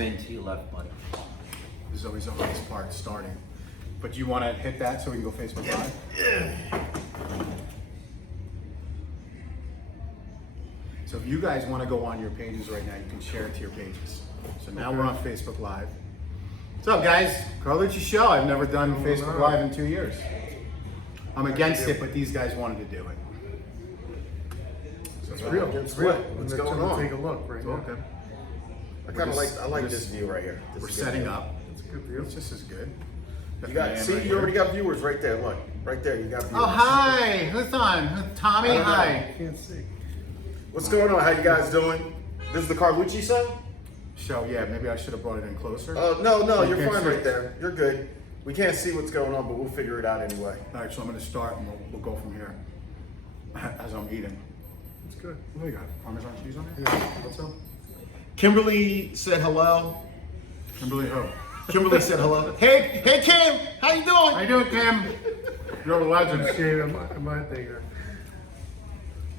in to your left, buddy. This is always the hardest part, starting. But you want to hit that so we can go Facebook Live? So if you guys want to go on your pages right now, you can share it to your pages. So now we're on Facebook Live. What's up, guys? Carlucci Show. I've never done Facebook Live in 2 years. I'm against it, but these guys wanted to do it. It's real. It's real. What's going on? Take a look right now. Okay. I like this view right here. We're setting up. It's a good view. This is good. You got, see, you already got viewers right there. Look, right there, you got viewers. Oh, hi. Who's on? Tommy, hi. I can't see. What's going on? How you guys doing? This is the Carlucci Show? Yeah, maybe I should have brought it in closer. No, You you're can't fine see right it. there. You're good. We can't see what's going on, but we'll figure it out anyway. All right, so I'm going to start and we'll go from here as I'm eating. It's good. What do you got? Parmesan cheese on it? Yeah. What's up? Kimberly said hello. Kimberly who? Kimberly said hello. Hey, Kim, how you doing? How you doing, Kim? You're a legend. Shave on my thing here.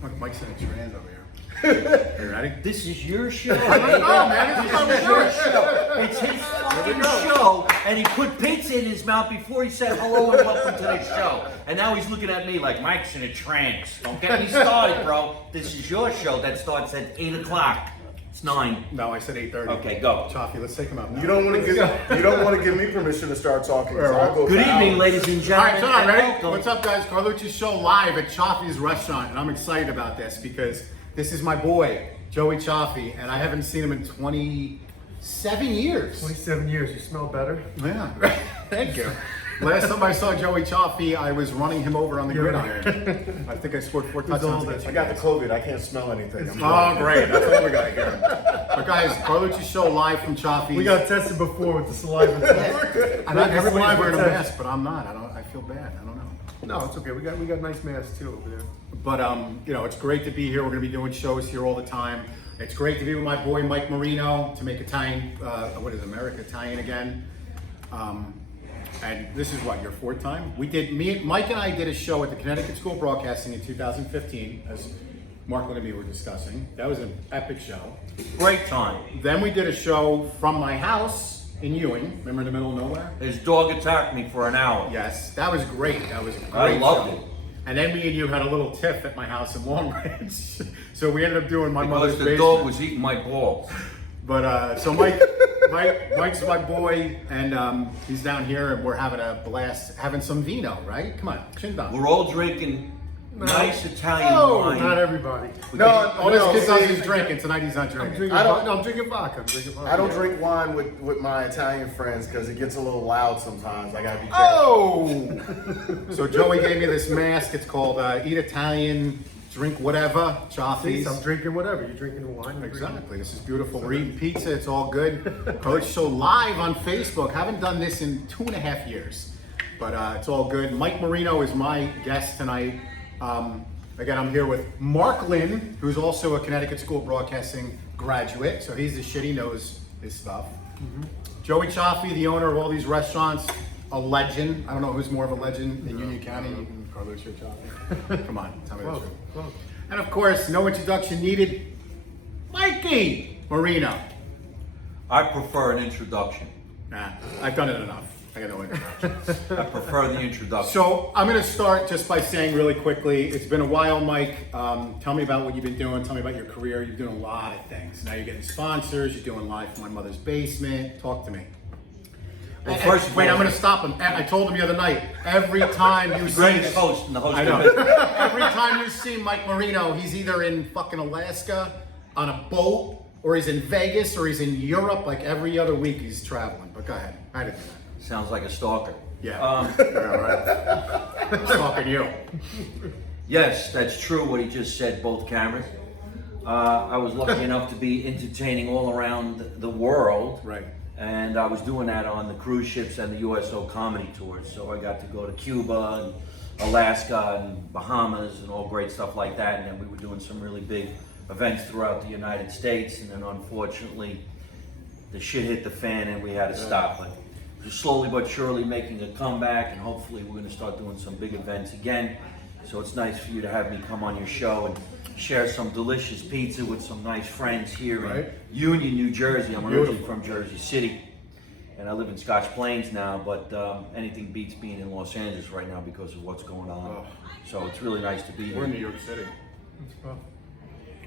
Look, Mike's in a trans over here. You ready? This is your show. Oh, man, This is your show. It's his fucking show, and he put pizza in his mouth before he said hello and welcome to the show. And now he's looking at me like Mike's in a trance. Don't get me started, bro. This is your show that starts at 8 o'clock. It's 9. No, I said 8:30. Okay, go. Cioffi, let's take him out. You don't want to give me permission to start talking. So I'll go Good for evening, hours. ladies and All right, gentlemen. so I'm and ready. welcome. What's up, guys? Carlucci Show live at Cioffi'S restaurant, and I'm excited about this because this is my boy, Joey Cioffi, and I haven't seen him in 27 years. 27 years. You smell better. Yeah, thank you. Last time I saw Joey Cioffi, I was running him over on the gridiron. I think I scored 4 touchdowns against I you got the guys. COVID. I can't smell anything. Oh, great. That's what we got here. But guys, Carlucci Show live from Cioffi'S. We got tested before with the saliva test. I know everybody's Saliva wearing a test. mask, but I'm not. I feel bad. I don't know. No, it's okay. We got nice masks too over there. But you know, it's great to be here. We're going to be doing shows here all the time. It's great to be with my boy Mike Marino to make Italian. What is America Italian again? And this is what, your 4th time? Mike and I did a show at the Connecticut School of Broadcasting in 2015, as Marklyn and me were discussing. That was an epic show. Great time. Then we did a show from my house in Ewing. Remember in the middle of nowhere? His dog attacked me for an hour. Yes, that was great. That was a great I loved show. it. And then me and you had a little tiff at my house in Long Ranch. So we ended up doing my mother's Because the basement. dog was eating my balls. But so Mike's my boy, and he's down here, and we're having a blast, having some vino, right? Come on, chin down. We're all drinking nice Italian No, wine. Not everybody. All this kid does is drinking. Tonight he's not I'm drinking. drinking. I'm drinking vodka. I don't drink wine with my Italian friends because it gets a little loud sometimes. I gotta be careful. Oh! So Joey gave me this mask. It's called Eat Italian, Drink Whatever, Cioffi'S. I'm drinking whatever. You're drinking wine. I'm drinking- Exactly. This is beautiful. We're eating pizza. It's all good. Carlucci Show live on Facebook. Haven't done this in 2.5 years, but it's all good. Mike Marino is my guest tonight. Again, I'm here with Marklyn, who's also a Connecticut School of Broadcasting graduate, so he's the shit. He knows his stuff. Joey Cioffi, the owner of all these restaurants, a legend. I don't know who's more of a legend in Union County. Carlucci or Cioffi? Come on, tell me the Close, truth. close. And of course, no introduction needed, Mikey Marino. I prefer an introduction. Nah, I've done it enough. I got no introduction. I prefer the introduction. So I'm going to start just by saying really quickly, it's been a while, Mike. Tell me about what you've been doing. Tell me about your career. You're doing a lot of things. Now you're getting sponsors. You're doing live from my mother's basement. Talk to me. Well, first of Wait, all- I'm going to stop him. I told him the other night, every time you see Greatest host in the host I know. business. Every time you see Mike Marino, he's either in fucking Alaska on a boat, or he's in Vegas, or he's in Europe. Like every other week he's traveling. But go ahead. I did that. Sounds like a stalker. Yeah. Yeah, right. I'm stalking you. Yes, that's true what he just said, both cameras. I was lucky enough to be entertaining all around the world. Right. And I was doing that on the cruise ships and the USO comedy tours. So I got to go to Cuba and Alaska and Bahamas and all great stuff like that. And then we were doing some really big events throughout the United States. And then unfortunately, the shit hit the fan and we had to stop. But just slowly but surely making a comeback, and hopefully we're going to start doing some big events again. So it's nice for you to have me come on your show and share some delicious pizza with some nice friends here in Union, New Jersey. I'm originally from Jersey City, and I live in Scotch Plains now, but anything beats being in Los Angeles right now because of what's going on. So it's really nice to be here. We're in New York City.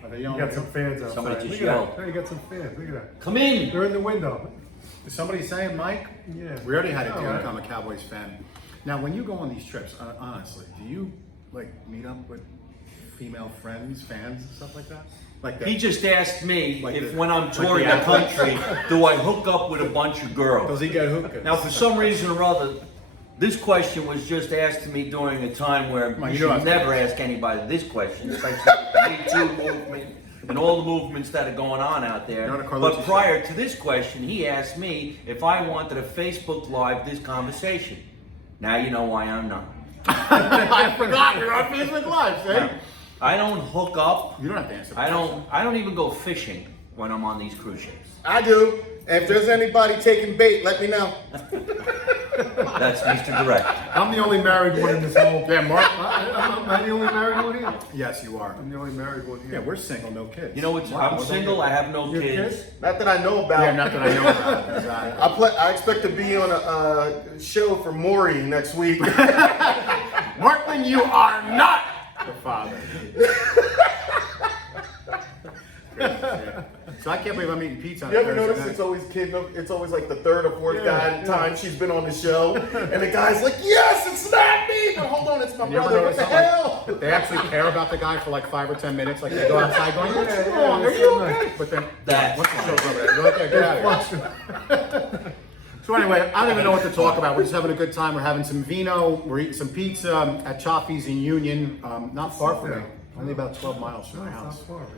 Are they yelling? You got some fans outside. Somebody just Look at yelled. that. Hey, you got some fans. Look at that. Come in! They're in the window. Is somebody saying Mike? Yeah. We already had a deal. right. I'm a Cowboys fan. Now, when you go on these trips, honestly, do you like meet up with female friends, fans, and stuff like that? Like that? He just asked me Like if the- when I'm like touring the the country, do I hook up with a bunch of girls? Does he get hookers? Now, for some reason or other, this question was just asked to me during a time where on, you you know should I- never ask anybody this question, especially with the Me Too movement and all the movements that are going on out there. You're on a Carlucci But Show. prior to this question, he asked me if I wanted to Facebook Live this conversation. Now you know why I'm not. I forgot you're on Facebook Live, see? I don't hook up. You don't have to answer. the I question. don't even go fishing when I'm on these cruise ships. I do. If there's anybody taking bait, let me know. That's Mr. Direct. I'm the only married one in this whole. Yeah, Mark. Am I the only married one here? Yes, you are. I'm the only married one Yeah, here. we're single, no kids. You know what? Mark, I'm what about single. you? I have no You have kids. kids? Not that I know about. Yeah, not that I know about. Exactly. I expect to be on a show for Maury next week. Marklyn, you are not the father. So I can't believe I'm eating pizza on You a ever Thursday notice night. it's always like the third or fourth time she's been on the show, and the guy's like, "Yes, it's not me." But hold on, it's my You ever brother. What notice the how, hell? like, they actually care about the guy for like 5 or 10 minutes? Like they go outside going, "What's Yeah, wrong? yeah, Are you yeah. okay?" But then, That's once the show's over, they're like, "Yeah, get out of here." So anyway, I don't even know what to talk about. We're just having a good time. We're having some vino. We're eating some pizza at Cioffi'S in Union, not far from me. Only about 12 miles from my It's not house. far, man.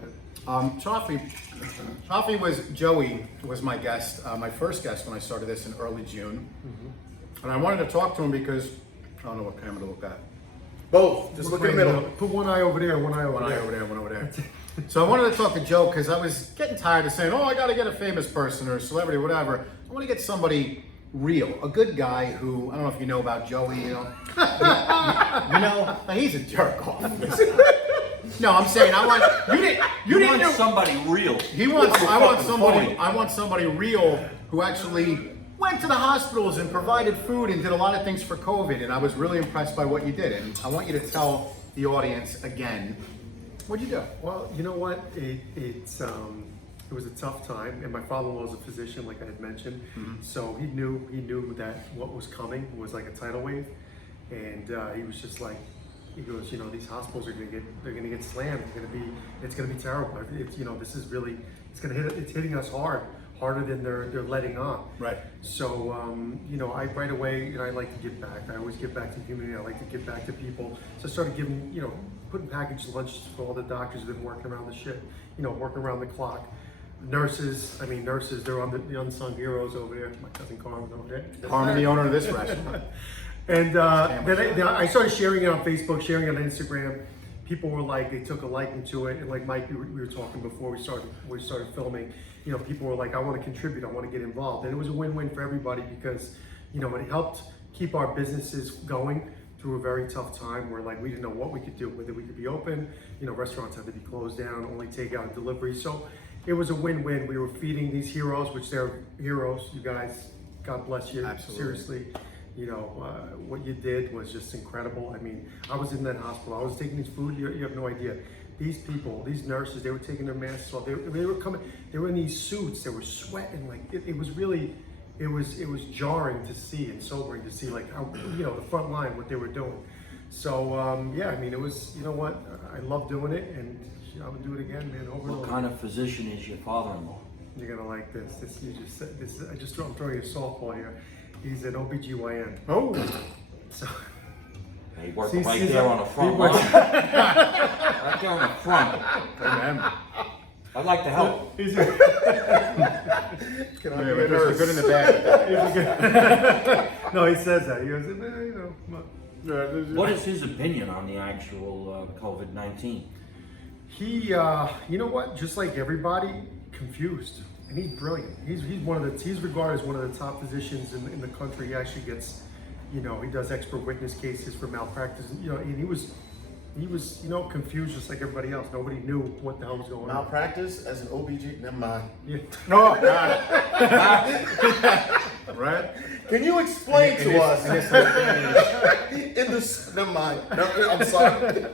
Cioffi was Joey was my guest, my first guest when I started this in early June, and I wanted to talk to him because I don't know what camera to look at. Both. Just look in the middle. Put one eye over there, one eye over One eye there. over there, one over there. So I wanted to talk to Joe because I was getting tired of saying, "Oh, I got to get a famous person or a celebrity, or whatever." I want to get somebody real, a good guy who I don't know if you know about Joey. You know, he's a jerk off. No, I'm saying I want you didn't know somebody real. He wants. I want fucking somebody. point. I want somebody real who actually went to the hospitals and provided food and did a lot of things for COVID. And I was really impressed by what you did. And I want you to tell the audience again, what'd you do? Well, you know what? It was a tough time, and my father-in-law is a physician, like I had mentioned. So he knew that what was coming was like a tidal wave, and he was just like, he goes, you know, these hospitals are gonna get slammed. It's gonna be terrible. It's, you know, this is really, it's hitting us harder than they're letting on. Right. So, you know, I right away, you know, I like to give back. I always give back to the community. I like to give back to people. So I started giving, you know, putting packaged lunches for all the doctors who've been working around the ship, you know, working around the clock. Nurses, they're on the unsung heroes over there. My cousin Carmen over there. Carmen, the owner of this restaurant. And then I started sharing it on Facebook, sharing it on Instagram. People were like, they took a liking to it, and like Mike, we were talking before we started filming. You know, people were like, I want to contribute, I want to get involved, and it was a win-win for everybody because, you know, it helped keep our businesses going through a very tough time where like we didn't know what we could do, whether we could be open. You know, restaurants had to be closed down, only takeout and delivery. So it was a win-win. We were feeding these heroes, which they're heroes. You guys, God bless you. Absolutely. Seriously. You know, what you did was just incredible. I mean, I was in that hospital. I was taking this food. You have no idea. These people, these nurses, they were taking their masks off. They were coming. They were in these suits. They were sweating. Like it was really, it was jarring to see and sobering to see like how, you know, the front line, what they were doing. So yeah, I mean, it was, you know what, I love doing it, and I would do it again, man. Over and What over. kind of physician is your father-in-law? You're gonna like this. This you just said. This I'm throwing you a softball here. He's an OBGYN. Oh, So. He worked See, right see, there on the front he line. works- Right there on the front. man. I'd like to help. He's Can I Yeah, be a but there's nurse? the good and the bad. no, he says that. He goes, you know. What is his opinion on the actual COVID-19? He, you know what? Just like everybody, confused, and he's brilliant. He's regarded as one of the top physicians in the country. He actually gets, you know, he does expert witness cases for malpractice. You know, and he was he was, confused just like everybody else. Nobody knew what the hell was going on. Malpractice as an OBG? Never mind. Yeah. No, got it. Right? Can you explain to us in this? Never mind. No, I'm sorry.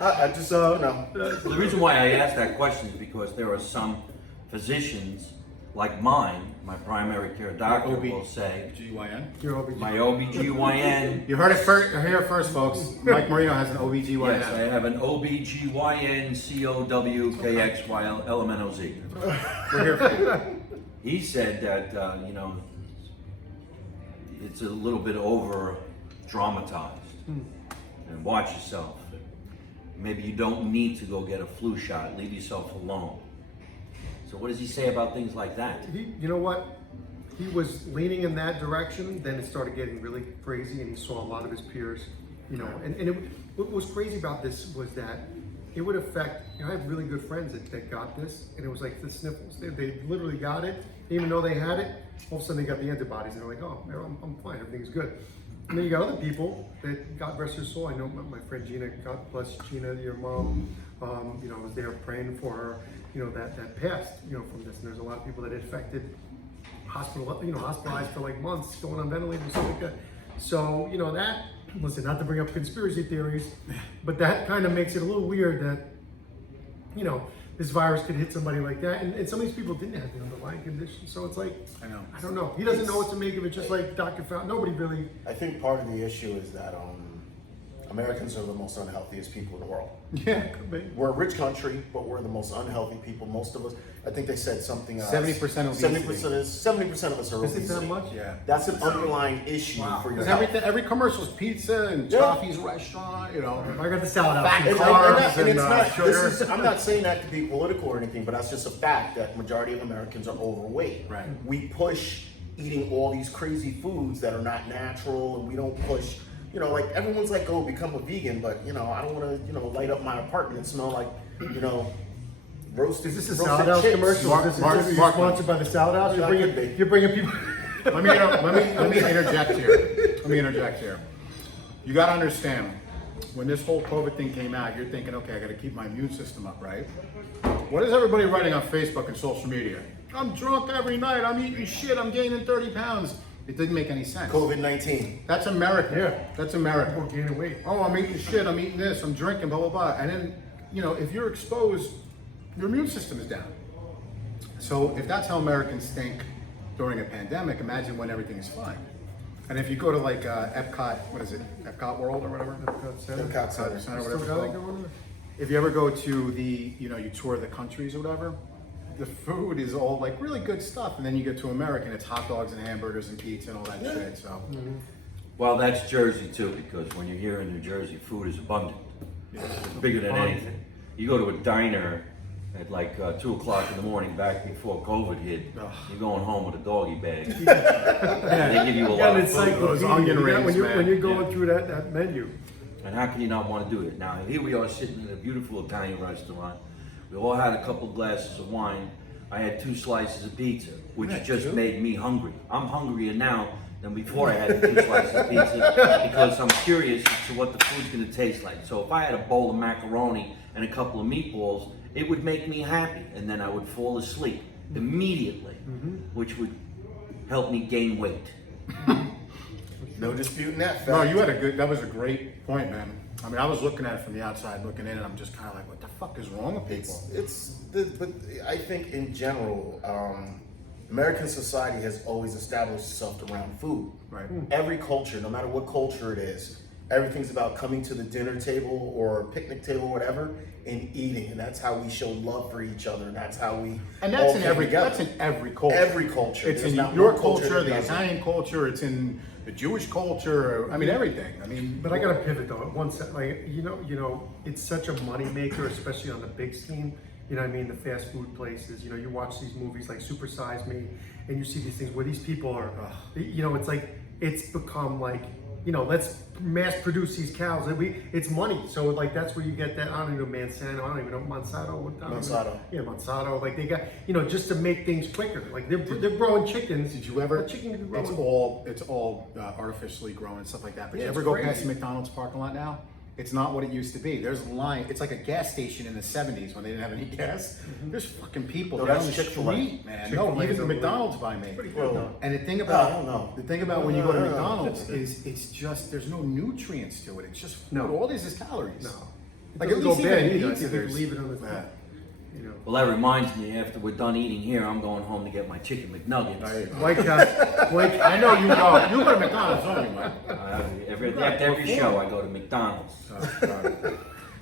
I just no. The reason why I asked that question is because there are some physicians like mine, my primary care doctor will say, GYN? my OBGYN. You heard it first, here first, folks. Mike Marino has an OBGYN. Yes, I have an OBGYN COWKXYLMNOZ. We're here for you. He said that, it's a little bit over dramatized. And watch yourself. Maybe you don't need to go get a flu shot. Leave yourself alone. So what does he say about things like that? You know what? He was leaning in that direction, then it started getting really crazy, and he saw a lot of his peers, what was crazy about this was that it would affect, I have really good friends that got this, and it was like the sniffles. They literally got it, even though they had it, all of a sudden they got the antibodies, and they're like, oh, I'm fine, everything's good. And then you got other people that, God rest her soul, I know my friend Gina, God bless Gina, your mom, I was there praying for her, that passed, from this. And there's a lot of people that it affected, hospitalized for like months, going on ventilators and stuff like that. So, that, listen, not to bring up conspiracy theories, but that kind of makes it a little weird that, this virus could hit somebody like that. And some of these people didn't have the underlying condition. So it's like, I don't know. He doesn't know what to make of it, just like Dr. Fauci. Nobody really. I think part of the issue is that Americans are the most unhealthiest people in the world. Yeah, could be. We're a rich country, but we're the most unhealthy people. Most of us, I think they said something. 70% obesity. 70% of us are Is obese. it that much? Yeah. That's an underlying issue for your Because health. every commercial is pizza and Cioffi'S restaurant, I got the salad out. Fat Some carbs And it's not, sugar. I'm not saying that to be political or anything, but that's just a fact that majority of Americans are overweight. Right. We push eating all these crazy foods that are not natural, and we don't push, like everyone's like, oh, become a vegan, but I don't want to, light up my apartment and smell like, roasted. Is this a roasted salad house chips. commercial? You're sponsored by the salad house? Yeah, could be. You're bringing people. Let me interject here. You got to understand, when this whole COVID thing came out, you're thinking, okay, I got to keep my immune system up, right? What is everybody writing on Facebook and social media? I'm drunk every night. I'm eating shit. I'm gaining 30 pounds. It didn't make any sense. COVID-19. That's America. Yeah. That's America. We're gaining weight. Oh, I'm eating shit. I'm eating this. I'm drinking. Blah blah blah. And then, if you're exposed, your immune system is down. So if that's how Americans think during a pandemic, imagine when everything is fine. And if you go to like Epcot, what is it? Epcot World or whatever? Epcot Center. Center, whatever it's Still got it called. going on? If you ever go to the, you tour the countries or whatever, the food is all like really good stuff. And then you get to America and it's hot dogs and hamburgers and pizza and all that shit. So, Well, that's Jersey too, because when you're here in New Jersey, food is abundant. It's bigger than anything. You go to a diner at like 2 o'clock in the morning back before COVID hit, you're going home with a doggy bag. And they give you a lot of food. Those onion rings, when you're going Yeah. through that menu. And how can you not want to do it? Now, here we are sitting in a beautiful Italian restaurant. We all had a couple glasses of wine. I had 2 slices of pizza, which just made me hungry. I'm hungrier now than before I had the 2 slices of pizza because I'm curious as to what the food's going to taste like. So if I had a bowl of macaroni and a couple of meatballs, it would make me happy, and then I would fall asleep immediately, which would help me gain weight. No disputing that fact. no, that was a great point, man. I mean, I was looking at it from the outside, looking in, and I'm just kind of like, what the fuck is wrong with people? But I think in general, American society has always established itself around food. Right. Every culture, no matter what culture it is, everything's about coming to the dinner table or picnic table, whatever, and eating, and that's how we show love for each other, and that's how we. And that's all in came every together. that's in every culture. Every culture. It's There's in not your one culture, that the doesn't. Italian culture. It's in the Jewish culture. I mean, everything. I mean, But I gotta pivot though. One sec, like it's such a money maker, especially on the big scene. The fast food places. You watch these movies like Super Size Me, and you see these things where these people are. It's like it's become like let's mass produce these cows. It's money. So like that's where you get that. I don't even know Monsanto. I don't even know Monsanto. Monsanto. Yeah, Monsanto. Like they got just to make things quicker. Like they're growing chickens. did you ever? Chicken It's all artificially grown and stuff like that. But Yeah, you ever it's go crazy. past the McDonald's parking lot now? It's not what it used to be. There's line. It's like a gas station in the 70s when they didn't have any gas. There's fucking people No, down that's the Chick-fil-A. street, man. Chick-fil-A No, is even the unbelievable. McDonald's by me. Pretty good, though. And the thing I about don't know. the thing about when you go to McDonald's is it's just there's no nutrients to it. It's just food. No. All this is calories. No. Like It at doesn't least go bad even either. I pizza, think you there's leave it on the yeah. you know. Well, that reminds me, after we're done eating here, I'm going home to get my chicken McNuggets. White Castle. I know you go. You go to McDonald's, don't you, Mike? After every show, I go to McDonald's.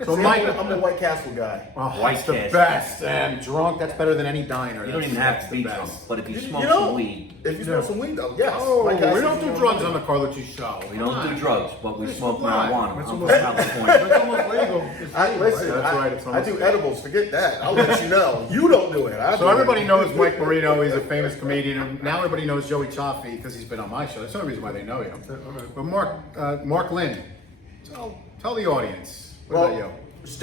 So See, Mike, I'm a White Castle guy. oh, White that's the Castle. best. And drunk, that's better than any diner. You don't even have to be That's the drunk, best. but if you You smoke know, some weed, If you smoke some weed, though, yes. Oh, White we Castle's don't do number drugs one. on the Carlucci Show. we don't do drugs, but we It's smoke fine. marijuana. It's I'm from almost- California. It's almost legal. It's I, legal, listen, right? That's right, it's I almost do legal. edibles. Forget that. I'll let you know. You don't do it. I So do everybody it. knows Mike Marino. He's a famous comedian. And now everybody knows Joey Cioffi because he's been on my show. That's the only reason why they know you. But Marklyn, tell the audience. What about you?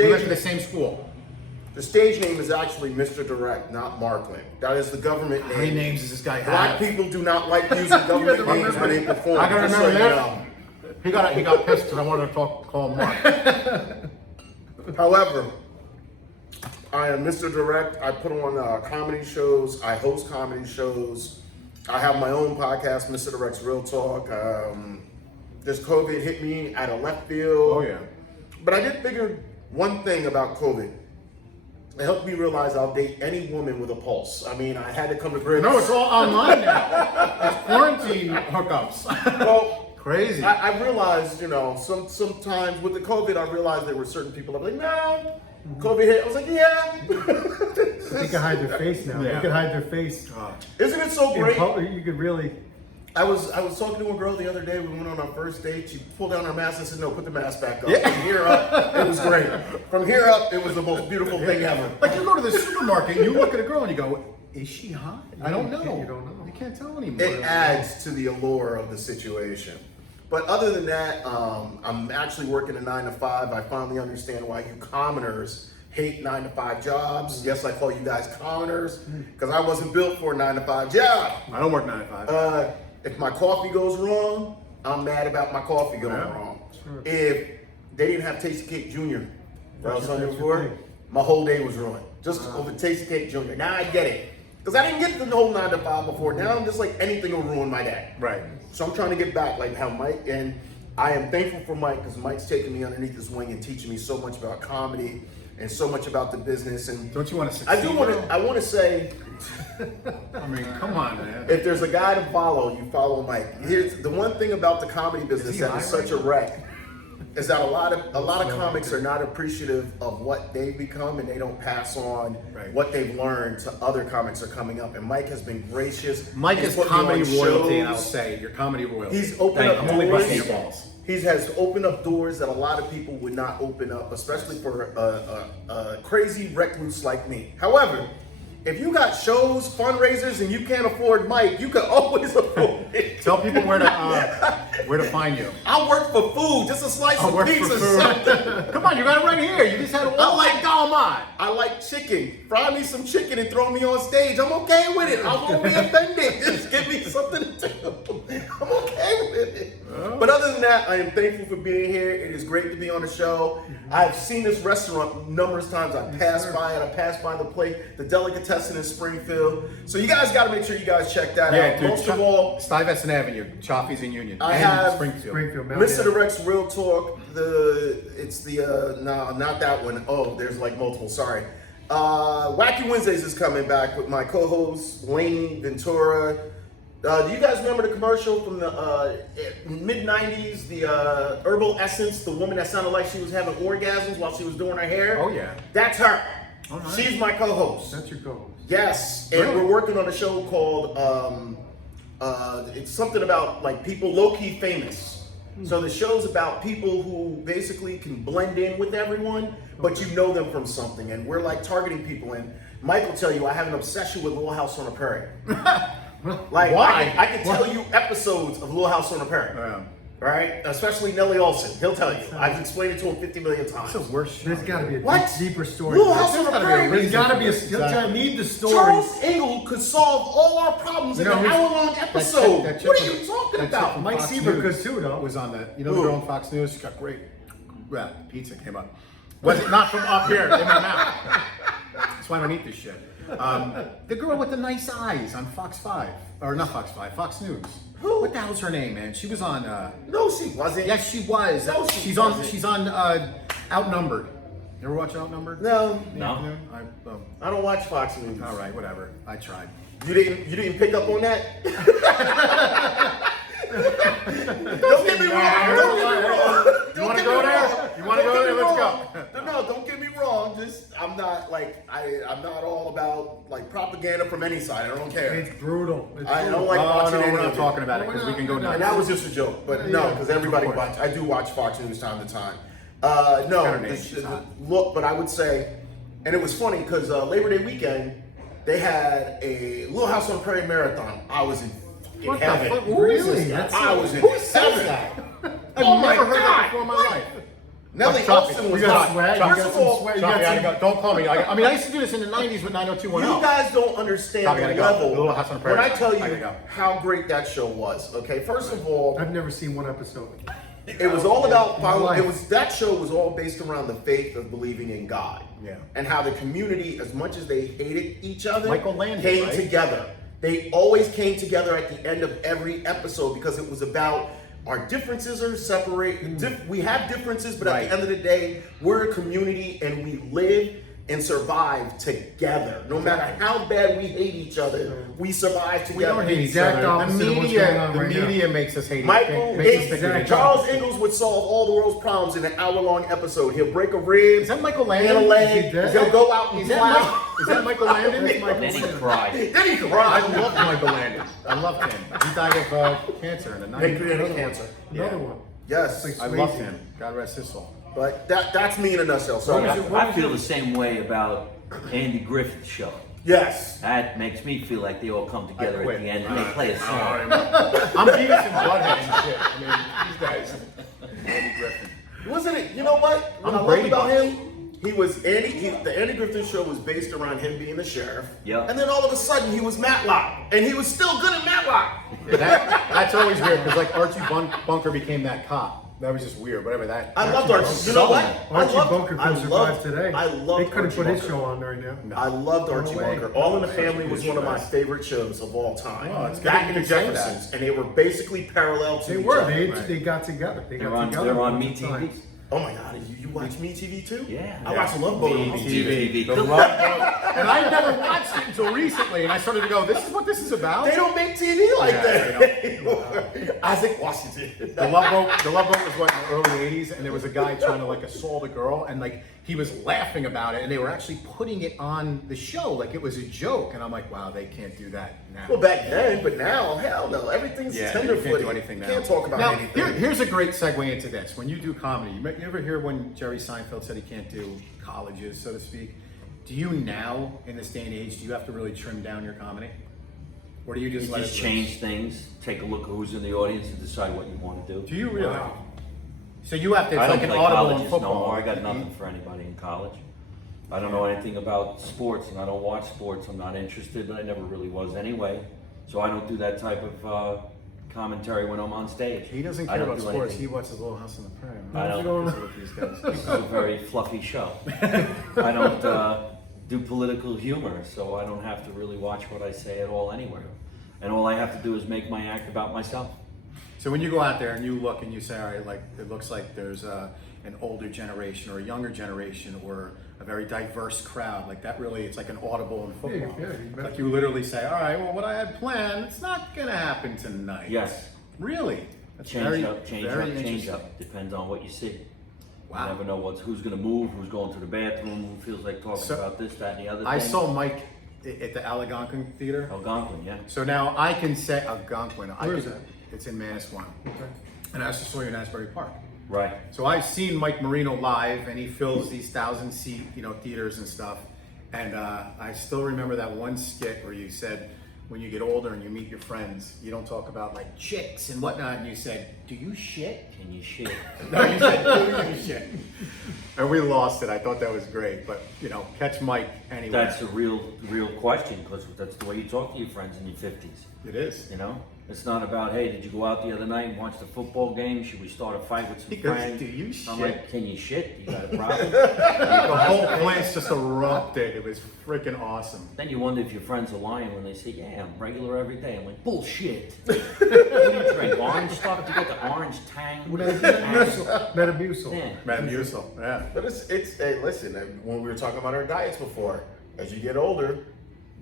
We went to the same school. The stage name is actually Mr. Direct, not Marklyn. That is the government name. How many names does this guy Black have? people do not like using government names when they perform. I gotta just remember so you that. know. He got pissed because I wanted to call him Mark. However, I am Mr. Direct. I put on comedy shows. I host comedy shows. I have my own podcast, Mr. Direct's Real Talk. This COVID hit me out of left field. Oh yeah. But I did figure one thing about COVID. It helped me realize I'll date any woman with a pulse. I mean, I had to come to grips. No, it's all online now. It's quarantine hookups. Well, Crazy. I realized, you know, sometimes with the COVID, I realized there were certain people that were like, no, COVID hit. I was like, yeah. They can hide their face now. Yeah. They can hide their face. Isn't it so In great? public, you could really. I was talking to a girl the other day. We went on our first date. She pulled down her mask. I said, "No, put the mask back up." Yeah. From here up, it was great. From here up, it was the most beautiful thing ever. Like you go to the supermarket and you look at a girl and you go, is she hot? I don't know. You don't know. You can't tell anymore. It adds to the allure of the situation. But other than that, I'm actually working a 9 to 5. I finally understand why you commoners hate 9 to 5 jobs. Yes, I call you guys commoners because I wasn't built for a 9 to 5 job. I don't work 9 to 5. If my coffee goes wrong, I'm mad about my coffee going Yeah, wrong. sure. If they didn't have Tasty Cake Jr., that I was telling you That's your before, thing. my whole day was ruined. Just over Tasty Cake Jr. Now I get it. Because I didn't get the whole 9 to 5 before. Now I'm just like anything will ruin my day. Right. So I'm trying to get back like how Mike, and I am thankful for Mike because Mike's taking me underneath his wing and teaching me so much about comedy and so much about the business. And Don't you want to succeed? I do want bro? to, I want to say, I mean, come on, man. if there's a guy to follow, you follow Mike. Here's the one thing about the comedy business he that high is such a wreck is that a lot of comics are not appreciative of what they've become and they don't pass on Right. what they've learned to other comics that are coming up. And Mike has been gracious. Mike He's is put me on comedy royalty, and I'll shows. say, you're comedy royalty. He's opened Thank up you. I'm only doors. busting your balls. He has opened up doors that a lot of people would not open up, especially for a crazy recluse like me. However, if you got shows, fundraisers, and you can't afford Mike, you can always afford it. Tell people where to find you. I work for food, just a slice I of work for pizza. food. Something. Come on, you got it right here. You just had I like- Dalmont. I like chicken. Fry me some chicken and throw me on stage. I'm okay with it. I won't be offended. Just give me something to do. I'm okay with it. But other than that, I am thankful for being here. It is great to be on the show. I've seen this restaurant numerous times. I passed by it. I passed by the plate, the Delicatessen in Springfield. So you guys got to make sure you guys check that out. Most of all, Stuyvesant Avenue, Cioffi'S in Union. I and have Springfield. Springfield, Mount Mr. Airy. Direct's Real Talk. No, not that one. Oh, there's like multiple. Sorry. Wacky Wednesdays is coming back with my co-host Wayne Ventura. Do you guys remember the commercial from the mid '90s? The herbal essence, the woman that sounded like she was having orgasms while she was doing her hair. Oh, yeah. That's her. All right. She's my co-host. That's your goal. Yes, and Really? we're working on a show called it's something about like people low-key famous. So the show's about people who basically can blend in with everyone, but you know them from something. And we're like targeting people. And Mike will tell you I have an obsession with Little House on the Prairie. Like Why? I can tell you episodes of Little House on the Prairie. Yeah. Right? Especially Nellie Olson. He'll tell you. I've explained it to him 50 million times. That's the worst show. There's got to be a What? deeper story. Little House on the gotta be a Prairie. There's got to be a. Exactly. I need the story. Charles Engle could solve all our problems in You know, an he's- hour-long that episode. chick What are from- you talking that chick about? from Mike Fox Seaver News could too, though. was on that. You know the Who? girl on Fox News? She got great well, pizza came up. Was it not from up here in my mouth? That's why I don't eat this shit. The girl with the nice eyes on Fox 5. Or not Fox 5, Fox News. Who? What the hell's her name, man? She was on, No, she wasn't. yes, she was. No, she she's wasn't. she's on, Outnumbered. You ever watch Outnumbered? No, No. I don't watch Fox News. All right, whatever. I tried. You didn't pick up on that? Don't get me wrong. Don't get me wrong. You want to go there? You want to go there? Let's go. No, don't get me wrong. Just I'm not all about like propaganda from any side. I don't care. It's brutal. It's I don't brutal. like Oh, watching no, any we're not of it. talking about it because we can go And nuts. that was just a joke, but no, Yeah, because everybody of course. watch. I do watch Fox News time to time. Got No, her name, she's hot. look, but I would say, and it was funny because Labor Day weekend they had a Little House on the Prairie marathon. I was in fucking What the heaven. fuck? Who is Really? this guy? That's I was in Who says heaven. that? I've Oh my never heard God. that before in my life. Nelly Chop it. Olsen was You got hot. swag, you First got of some all, swag. Chop, I gotta go. Don't call me. I mean, I used to do this in the 90s with 90210. you guys don't understand Stop, I the gotta go. level. Little House on the Prairie. When I tell I you gotta go. how great that show was, okay? First of all, I've never seen one episode. it was all about My life. that show was all based around the faith of believing in God. Yeah. And how the community, as much as they hated each other, Michael Landon, came right? together. They always came together at the end of every episode because it was about our differences are separate. We have differences, but Right. at the end of the day, we're a community and we live and survive together. No matter how bad we hate each other, we survive together. We don't hate each Exact other. opposite The of what's going on the right now. media makes us hate Michael, makes us think we're Charles Ingalls would solve all the world's problems in an hour-long episode. He'll break a rib, Is that Michael and a Landon? leg. Is he dead? He'll go out and Is that, fly. Is that Michael Landon? And then he cried. Then he I cried. love Michael Landon. I loved him. He died of cancer in the 90s. Pancreatic cancer. Another one. Yes, I loved him. God rest his soul. but that's me in a nutshell. So I feel the same way about Andy Griffith's show. yes, That makes me feel like they all come together quit. at the end and they play a song. I'm Beavis and Butthead and shit. I mean, these guys. Andy Griffin. wasn't it? You know what? What I I'm loved Brady about Bunch. him, he was the Andy Griffith show was based around him being the sheriff. Yeah. And then all of a sudden he was Matlock, and he was still good at Matlock. That's always weird because like Archie Bunker became that cop. That was just weird. Whatever that. I loved Archie. You know what? Archie Bunker could survive today. I loved They couldn't Archie put his Bunker. show on right now. I loved Archie No way. Bunker. All in the Family was good one of my show. favorite shows of all time. Oh, it's good That you and the can say that. Jeffersons, and they were basically parallel to They each were. other. They got together. They They're got on, together. they're on a Me couple TV. times. Oh my God, you watch Me TV too? Yeah. I watch Love Boat on Me Me TV. TV. The Love Boat. And I never watched it until recently, and I started to go, "This is what this is about." They don't make TV like Yeah, that anymore. Isaac Washington. The Love Boat was what in the early '80s, and there was a guy trying to like assault a girl, and like he was laughing about it, and they were actually putting it on the show like it was a joke, and I'm like, wow, they can't do that now. Well, back then, but now, hell no. Everything's Yeah, tender you can't do anything now. Can't talk about now, anything. here's a great segue into this. When you do comedy, you ever hear when Jerry Seinfeld said he can't do colleges, so to speak? Do you now, in this day and age, do you have to really trim down your comedy? Or do you just You let just it change things, take a look at who's in the audience and decide what you want to do. Do you really? So you have to, it's I don't like an play audible in colleges football. no more. I got nothing for anybody in college. I don't know anything about sports, and I don't watch sports. I'm not interested, and I never really was anyway. So I don't do that type of commentary when I'm on stage. He doesn't I care don't about do sports. anything. He watches Little House on the Prairie. I don't. What's with these guys? This is a very fluffy show. I don't do political humor, so I don't have to really watch what I say at all anywhere. And all I have to do is make my act about myself. So when you go out there and you look and you say, all right, like it looks like there's an older generation or a younger generation or a very diverse crowd, like that really, it's like an audible in football. Yeah, you bet. Like you literally say, all right, well, what I had planned, it's not gonna happen tonight. Yes. Really? That's Change very, up, change very up, change interesting. up. Depends on what you see. Wow. You never know who's going to move, who's going to the bathroom, who feels like talking So, about this, that, and the other thing. I saw Mike at the Algonquin Theater. Algonquin, yeah. So now I can say Algonquin. Where is that? It's in Manasquan. Okay. And I also saw you in Asbury Park. Right. So I've seen Mike Marino live, and he fills these 1,000-seat, theaters and stuff. And I still remember that one skit where you said, when you get older and you meet your friends, you don't talk about like chicks and whatnot. And you said, "Do you shit?" Can you shit? No, you said, "Do you shit?" And we lost it. I thought that was great, but catch Mike anyway. That's a real question, because that's the way you talk to your friends in your 50s. It is. You know, It's not about, hey, did you go out the other night and watch the football game? Should we start a fight with some friends? Do you I'm shit? like, can you shit? You got a problem? The whole place just erupted. It was freaking awesome. Then you wonder if your friends are lying when they say, yeah, I'm regular every day. I'm like, bullshit. What do you drink? Orange stuff? Do you get the orange tang? Metamucil. Yeah. Metamucil, yeah. But hey, listen, when we were talking about our diets before, as you get older,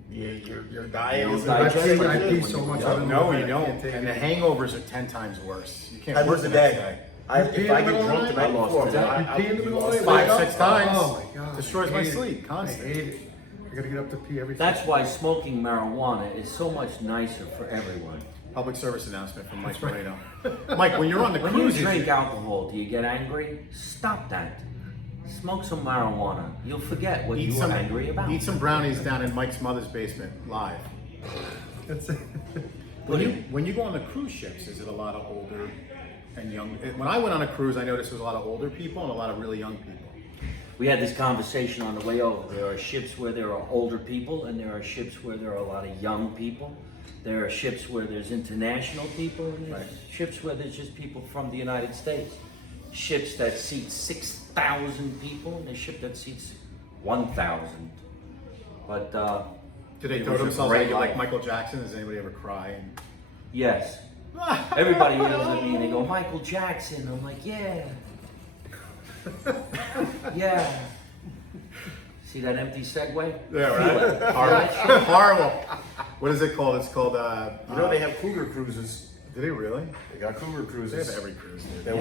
your diet is I pee so much. I don't No, know. you don't. And the hangovers are 10 times worse. You can't I work lose a the day. next If I get drunk the night lost before, today. You pee in the middle of the night, 5, wake up? 6 times. Oh my God. Destroys I my hate it. sleep, I constantly. hate it. I gotta get up to pee every That's why smoking marijuana is so much nicer for everyone. Public service announcement from Mike Marino. Mike, when you're on the When you cruises, drink alcohol, do you get angry? Stop that. Smoke some marijuana. You'll forget what you were angry about. eat some brownies down in Mike's mother's basement live. That's it. When you go on the cruise ships, is it a lot of older and young? When I went on a cruise, I noticed there was a lot of older people and a lot of really young people. We had this conversation on the way over. There are ships where there are older people, and there are ships where there are a lot of young people. There are ships where there's international people, and there's ships where there's just people from the United States. Ships that seat 6,000 people, and a ship that seats 1,000. But Do they it throw was a themselves great at you like life. Michael Jackson? Does anybody ever cry? Yes. Everybody yells at me and they go, Michael Jackson. I'm like, yeah. Yeah. See that empty segue? Yeah, Feel it. right. Horrible. Horrible. What is it called? It's called. they have cougar cruises. Did they really? They got cougar They cruises. have every cruise. Dude. They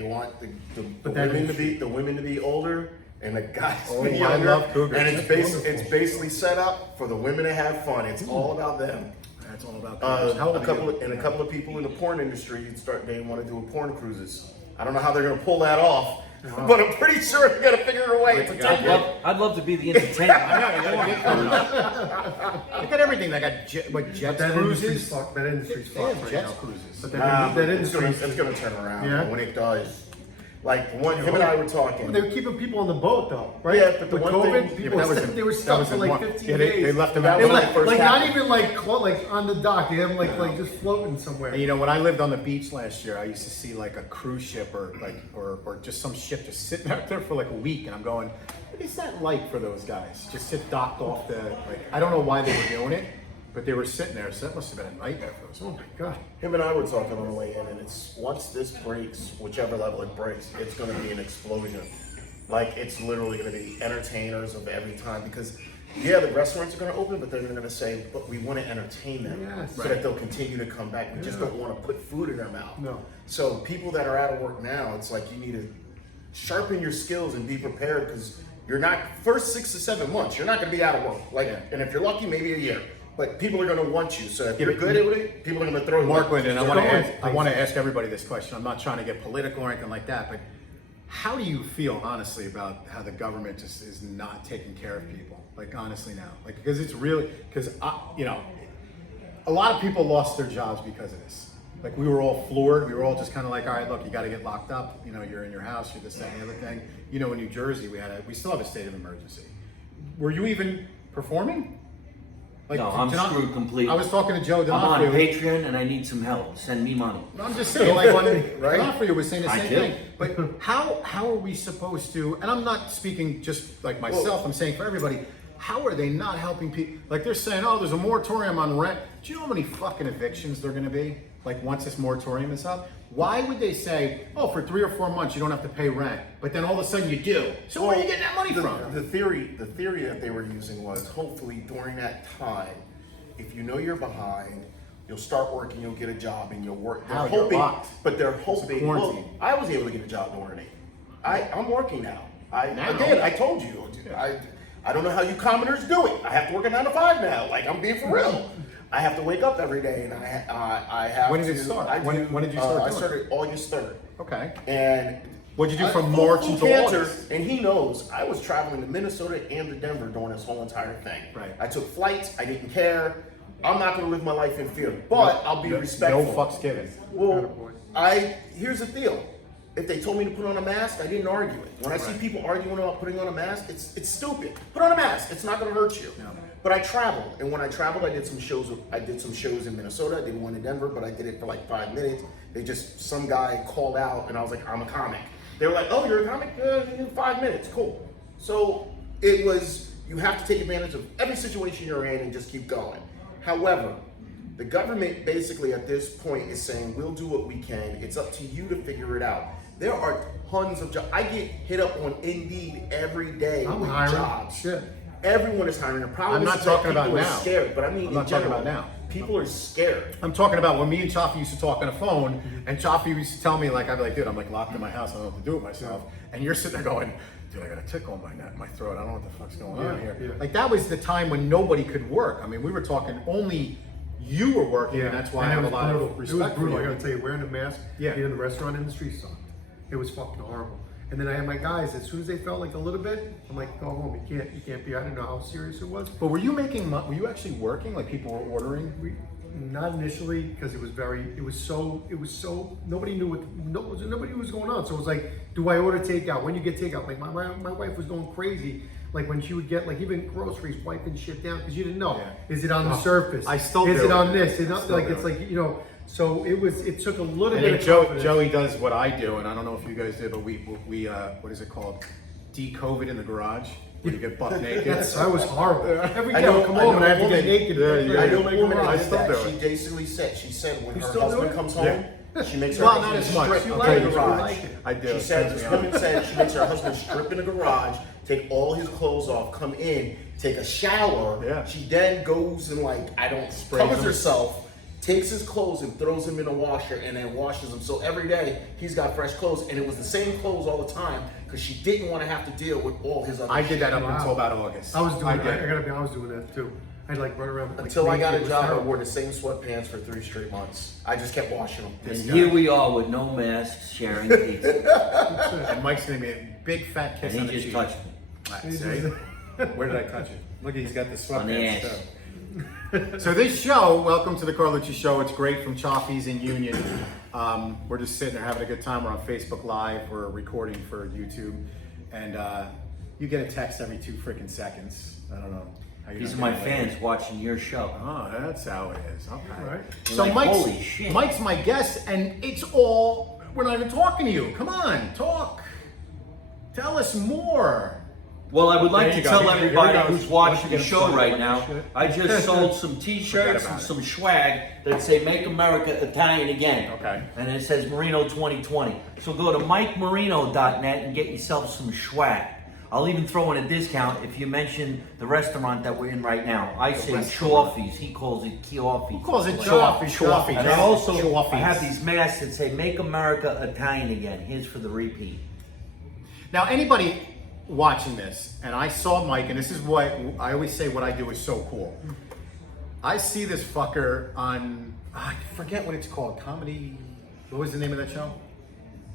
want the that women to be older and the guys Oh, to be I younger. love cougars. And it's That's wonderful. basically set up for the women to have fun. It's all about them. That's all about cougars. How old are you? A couple of people in the porn industry they want to do porn cruises. I don't know how they're gonna pull that off, but I'm pretty sure they're gonna figure a way to take it. I'd love to be the entertainer. They got everything. They got jet That industry's cruises. fucked. That industry's They have fucked right jet now. cruises. But Nah, that it's industry's. gonna turn around. Yeah. When it does, like him and I were talking. They were keeping people on the boat though, right? Yeah, but the With one COVID, thing- people Yeah, but were that stuck, was they were that stuck was for in like one- 15 yeah, days. they left them That out. was They when it like, first like not happened. even like on the dock. They had them like just floating somewhere. And you know, when I lived on the beach last year, I used to see like a cruise ship or just some ship just sitting out there for like a week, and I'm going, what is that like for those guys? Just sit docked off the I don't know why they were doing it, but they were sitting there, so that must have been a nightmare for those. Oh my God. Him and I were talking on the way in, and it's once this breaks, whichever level it breaks, it's going to be an explosion. Like it's literally going to be entertainers of every time because, yeah, the restaurants are going to open, but they're going to say, but we want to entertain them Yes. so that they'll continue to come back. We just don't want to put food in their mouth. No. So people that are out of work now, it's like you need to sharpen your skills and be prepared because you're not first 6 to 7 months. You're not going to be out of work. And if you're lucky, maybe a year. But people are going to want you. So if you're good at it, people are going to throw you. Marklyn, and I Go want on. to ask everybody this question. I'm not trying to get political or anything like that, but how do you feel honestly about how the government just is not taking care of people? Like honestly now, like because it's really a lot of people lost their jobs because of this. Like we were all floored. We were all just kind of like, all right, look, you got to get locked up. You know, you're in your house. You're this, that, and the other thing. You know, in New Jersey, we still have a state of emergency. Were you even performing? Like, No, I'm screwed completely. I was talking to Joe I'm on D'Onofrio. Patreon and I need some help. Send me money. I'm just saying, like, Right? D'Onofrio was saying the I same do. thing. But how are we supposed to? And I'm not speaking just like myself. I'm saying for everybody. How are they not helping people? Like they're saying, oh, there's a moratorium on rent. Do you know how many fucking evictions they're going to be? Like once this moratorium is up, why would they say, oh, for 3 or 4 months you don't have to pay rent, but then all of a sudden you do? So where are you getting that money from? The theory that they were using was hopefully during that time, if you know you're behind, you'll start working, you'll get a job, and you'll work. How? You're locked. But they're hoping. quarantine. Well, I was able to get a job during it. I'm working now. I Now? did. I told you. I don't know how you commoners do it. I have to work a 9 to 5 now. Like I'm being for real. I have to wake up every day, and I have. When did to, it start? I do, When did you start I doing it? started August 3rd. Okay. And What'd you do from Full March until cancer, August? and he knows I was traveling to Minnesota and to Denver during this whole entire thing. Right. I took flights. I didn't care. I'm not going to live my life in fear, but I'll be respectful. No fucks given. Well, here's the deal. If they told me to put on a mask, I didn't argue it. When I see people arguing about putting on a mask, it's stupid. Put on a mask. It's not going to hurt you. But I traveled, and when I traveled, I did some shows. I did some shows in Minnesota. I did one in Denver, but I did it for like 5 minutes. Some guy called out, and I was like, I'm a comic. They were like, oh, you're a comic? In 5 minutes, cool. So it was, you have to take advantage of every situation you're in and just keep going. However, the government basically at this point is saying, we'll do what we can. It's up to you to figure it out. There are tons of jobs. I get hit up on Indeed every day I'm with hiring. jobs. Shit. Everyone is hiring. The problem I'm is not that talking people about are now. scared, but I mean I'm not in general, talking about now. people are scared. I'm talking about when me and Cioffi used to talk on the phone, and Cioffi used to tell me, like, I'd be like, dude, I'm like locked in my house, I don't know what to do with myself. And you're sitting there going, dude, I got a tickle in my throat, I don't know what the fuck's going on here. Yeah. Like, that was the time when nobody could work. I mean, we were talking only you were working, and that's why I have a lot of respect It was brutal. for I you. gotta tell you, wearing a mask Yeah. in the restaurant industry sucked. It was fucking horrible. And then I had my guys, as soon as they felt like a little bit, I'm like, go home. You can't be. I didn't know how serious it was. But were you making money? Were you actually working? Like, people were ordering? Not initially, because it was so, nobody knew nobody knew what was going on. So it was like, do I order takeout? When you get takeout? Like, my wife was going crazy. Like, when she would get, like, even groceries, wiping shit down, because you didn't know. Yeah. Is it on the surface? I still Is do it it. on this? I still do It's it. like, you know, so it took a little And bit then of confidence. Joey does what I do, and I don't know if you guys did, but we what is it called? De-COVID in the garage, where you get butt naked. That was horrible. Every I day I know- would come I home know and I had to a get woman- naked. Yeah, I yeah. know a woman I that still did do that. it. She basically said when You her still do husband it? comes home, she makes her Well, not husband as much. strip You in like the it, you garage. like it. I do. She said, Turns this me on. woman said she makes her husband strip in the garage, take all his clothes off, come in, take a shower. Yeah. She then goes and Sprays covers him. herself, takes his clothes and throws them in a washer and then washes them. So every day he's got fresh clothes, and it was the same clothes all the time because she didn't want to have to deal with all his other I shit. did that up Wow. until about August. I was doing. I did. gotta be honest, doing that too. I'd like run around Until I got a naked. It was job, I terrible. wore the same sweatpants for 3 straight months. I just kept washing them. And here we are with no masks, sharing pizza, And Mike's gonna be a big fat kiss and on he the just cheek. touched me. Right, see? Where did I touch it? Look, he's got the On the sweatpants ass. too. So this show, welcome to the Carlucci Show. It's great from Cioffi'S in Union. We're just sitting there having a good time. We're on Facebook Live. We're recording for YouTube, and you get a text every 2 freaking seconds. I don't know. How you're These are not my getting it. fans watching your show. Oh, that's how it is. Okay. Right. So Like, Mike's, holy shit. Mike's my guest, and it's all, we're not even talking to you. Come on, talk. Tell us more. Well, I would like There to you go. tell Here we everybody go. who's Once watching you the get show started right on now, that shit. I just sold some Forget t-shirts about and it. some swag that say Make America Italian Again. Okay. And it says Marino 2020. So go to MikeMarino.net and get yourself some swag. I'll even throw in a discount if you mention the restaurant that we're in right now. I say Cioffi'S. He calls it Cioffi'S. Who calls it Cioffi'S. Cioffi'S? And I also Cioffi'S. I have these masks that say Make America Italian Again. Here's for the repeat. Now, anybody watching this, and I saw Mike, and this is what I always say what I do is so cool. I see this fucker on, I forget what it's called, comedy, what was the name of that show?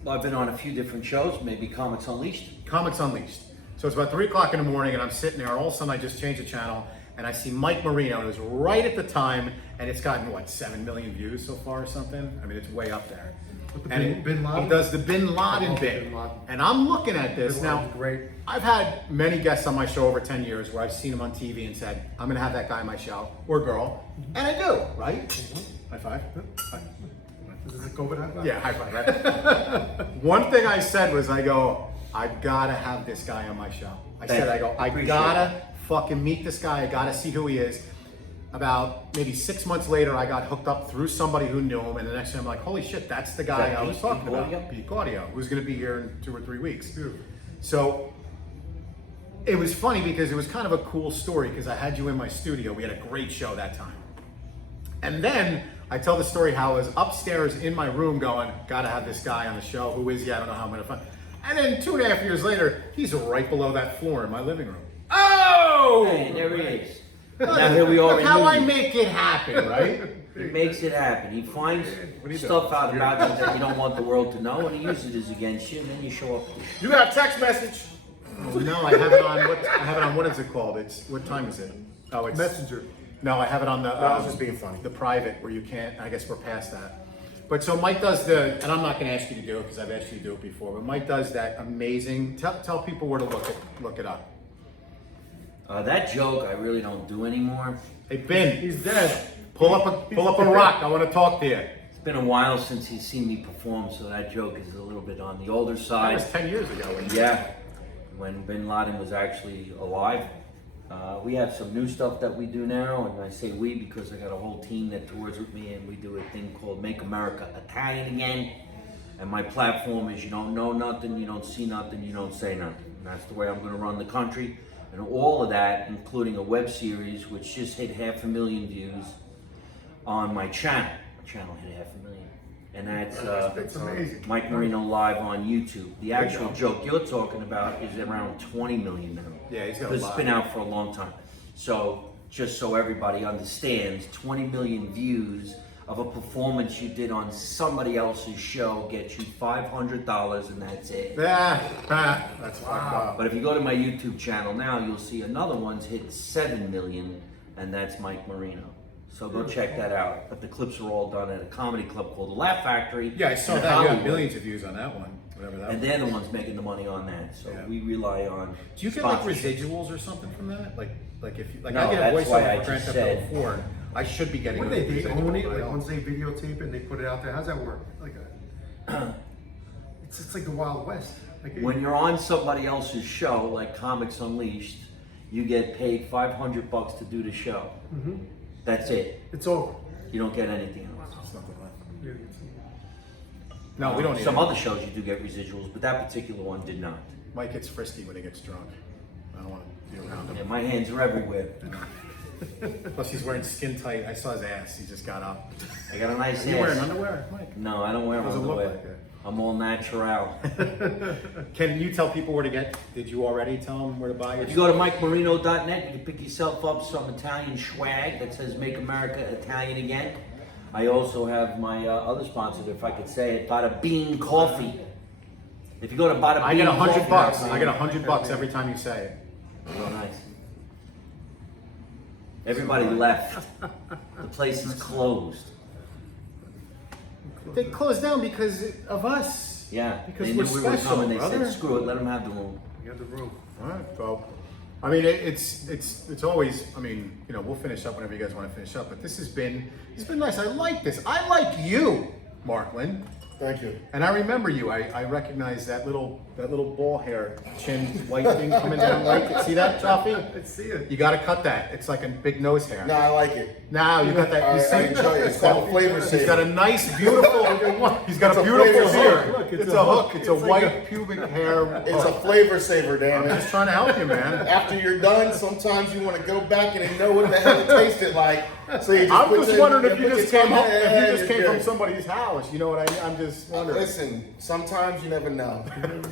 I've been on a few different shows, maybe Comics Unleashed. Comics Unleashed. So it's about 3 o'clock in the morning, and I'm sitting there, all of a sudden I just changed the channel, and I see Mike Marino, and it was right at the time, and it's gotten, what, 7 million views so far or something? I mean, it's way up there. With the And Bin Laden? he does the Bin Laden Oh, bit. Bin Laden. And I'm looking at this Bin now. Laden's great. I've had many guests on my show over 10 years where I've seen them on TV and said, I'm gonna have that guy on my show, or girl. And I do, right? High five. Is this a COVID high five? Yeah, high five. Right? One thing I said was, I go, I've gotta have this guy on my show. I Appreciate gotta fucking meet this guy. I gotta see who he is. About maybe 6 months later, I got hooked up through somebody who knew him, and the next thing I'm like, holy shit, that's the guy that I was Pete talking Gaudio? about. Pete Gaudio, who's gonna be here in 2 or 3 weeks. Beautiful. So it was funny because it was kind of a cool story because I had you in my studio. We had a great show that time. And then I tell the story how I was upstairs in my room going, gotta have this guy on the show. Who is he? I don't know how I'm gonna find. And then 2.5 years later, he's right below that floor in my living room. Oh! Hey, there he is. Now here we are Look in how I Union. make it happen, right? He makes it happen. He finds What are you stuff doing? out about you that you don't want the world to know, and he uses it against you, and then you show up. You got a text message. Oh, no, I have it on. What is it called? It's what time is it? Oh, it's Messenger. No, I have it on the. I was just being funny. The private where you can't. I guess we're past that. But so Mike does the, and I'm not going to ask you to do it because I've asked you to do it before. But Mike does that amazing. Tell people where to look it up. That joke I really don't do anymore. Hey Ben, He's dead. pull up a rock. I want to talk to you. It's been a while since he's seen me perform, so that joke is a little bit on the older That side. was 10 years ago. Yeah, when Bin Laden was actually alive. We have some new stuff that we do now, and I say we because I got a whole team that tours with me, and we do a thing called Make America Italian Again. And my platform is you don't know nothing, you don't see nothing, you don't say nothing. And that's the way I'm going to run the country. And all of that, including a web series, which just hit 500,000 views on my channel. My channel hit 500,000. And That's amazing. Mike Marino live on YouTube. The actual joke you're talking about is around 20 million now. Yeah, he's got a Because lot. it's been out for a long time. So, just so everybody understands, 20 million views of a performance you did on somebody else's show gets you $500 and that's it. That's wow. But if you go to my YouTube channel now, you'll see another one's hit 7 million, and that's Mike Marino. So go check that out. But the clips are all done at a comedy club called the Laugh Factory. Yeah, I saw in that. You got Hollywood. millions of views on that one. Whatever that And was. they're the ones making the money on that. So Yeah. we rely on. Do you get like sponsorships. residuals or something from that? Like if you, like No, I get a that's why I voiceover for Grand just Theft Auto said- 4. I should be getting What a do they residual, own it? but I Like don't. once they videotape and they put it out there, how's that work? Like it's like the Wild West. Like When you're on somebody else's show, like Comics Unleashed, you get paid $500 to do the show. Mhm. That's it. It's over. You don't get anything else. It's nothing left. Yeah, it's- No, we don't need Some it. other shows you do get residuals, but that particular one did not. Mike gets frisky when he gets drunk. I don't want to be around Yeah, him. my hands are everywhere. Plus, he's wearing skin tight. I saw his ass. He just got up. I got a nice Are you wearing ass. underwear, Mike? No, I don't wear Doesn't look underwear. like it. I'm all natural. Can you tell people where to get? Did you already tell them where to buy your If you go to MikeMarino.net, you can pick yourself up some Italian swag that says "Make America Italian Again." I also have my other sponsor, if I could say it, Bada Bean Coffee. If you go to Bada Bean, I get $100 bucks. Coffee, I get $100 every time you say it. real nice. Everybody left. The place is closed. They closed down because of us. Yeah, Because they we're knew we special, were coming. They brother. said, "Screw it, let them have the room." You got the room. All right, so I mean, it's always. I mean, you know, we'll finish up whenever you guys want to finish up. But it's been nice. I like this. I like you, Marklyn. Thank you. And I remember you. I recognize that little ball hair chin white thing coming down right. See that, Cioffi? I see it. You got to cut that. It's like a big nose hair. No, I like it. Now you got that. You I see? enjoy it. It's called a flavor He's got a saver. nice, beautiful. He's got It's a a beautiful flavor hair. saver. Look, It's a hook. It's a It's like white pubic hair. It's a hook. flavor saver, damn I'm it. just trying to help you, man. After you're done, sometimes you want to go back and know what the hell it tasted like. So you just I'm put just your- wondering if you put just your came tongue home, in if and you just came you're from good. somebody's house. You know what I mean? I'm just wondering. Listen, sometimes you never know.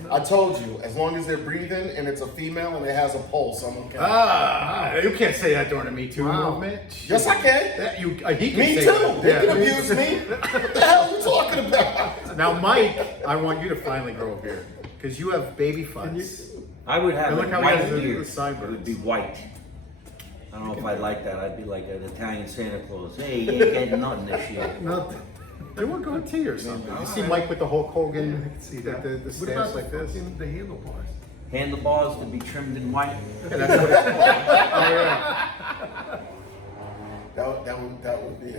I told you, as long as they're breathing and it's a female and it has a pulse, I'm okay. You can't say that during a Me Too Wow. movement. Yes, I can. That he can Me say too. that. They Yeah. can abuse me. What the hell are you talking about? Now, Mike, I want you to finally grow a beard because you have baby fuzz. I would have And a look how he white has the beard. sideburns. It would be white. I don't know if I'd like that. I'd be like an Italian Santa Claus. Hey, you ain't getting nothing this year. Nothing. Do a goatee or something. You see Mike with the Hulk Hogan, I can see that. the What stance about like the this. fucking- the handlebars? Handlebars to be trimmed in white. Yeah, that's what it's called. Oh, yeah. That would be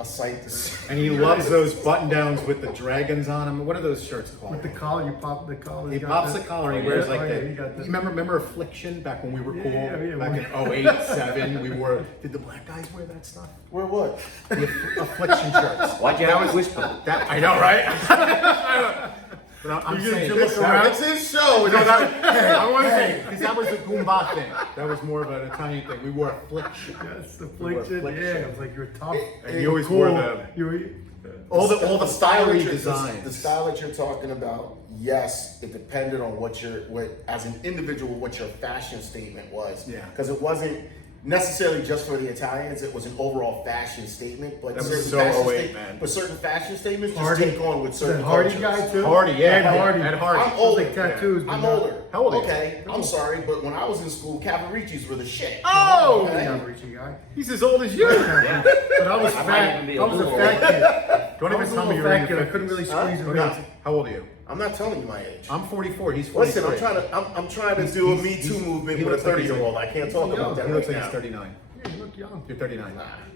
a sight to see. And he loves those button downs with the dragons on them. What are those shirts called? With the collar, you pop the collar. He you got pops the- the collar and he Oh, wears yeah, like oh, yeah, that. you got the- Remember Affliction back when we were cool? Yeah, back in 08, 7, we wore. Did the black guys wear that stuff? Where what? The Affliction shirts. Why'd you have to whisper? That I know, right? But I'm You saying look this, around. it's his show. No, I want to say because that was a Goomba thing. That was more of an Italian thing. We wore Affliction. Yes, wore affliction. affliction. Yeah, it was like you're tough. And you always wore the all the style that stylish you're- designs. The style that you're talking about, yes, it depended on what as an individual, what your fashion statement was. Yeah. Because it wasn't necessarily just for the Italians, it was an overall fashion statement. But That was certain so fashion 08, man. But certain fashion statements just Hardy. take on with certain That Hardy cultures. guy too. Hardy, yeah, Ed Hardy. Ed Hardy. I'm It was older. like tattoos. but I'm not- older. How old are you? Okay, I'm sorry, but when I was in school, Cavaricci's were the shit. Oh! Okay. I'm a Richie guy. He's as old as you. Yeah. But I was I might fat. even be I a was a little fat kid. Don't I even was a tell me little you're in fat your kid. I couldn't 50s. really squeeze Huh? a No. bit. How old are you? I'm not telling you my age. I'm 44. He's 43. Listen, I'm trying to do a Me Too movement he with a looks like he's 30-year-old. I can't talk about that He looks right like now. he's 39. Yeah, you look young. You're 39.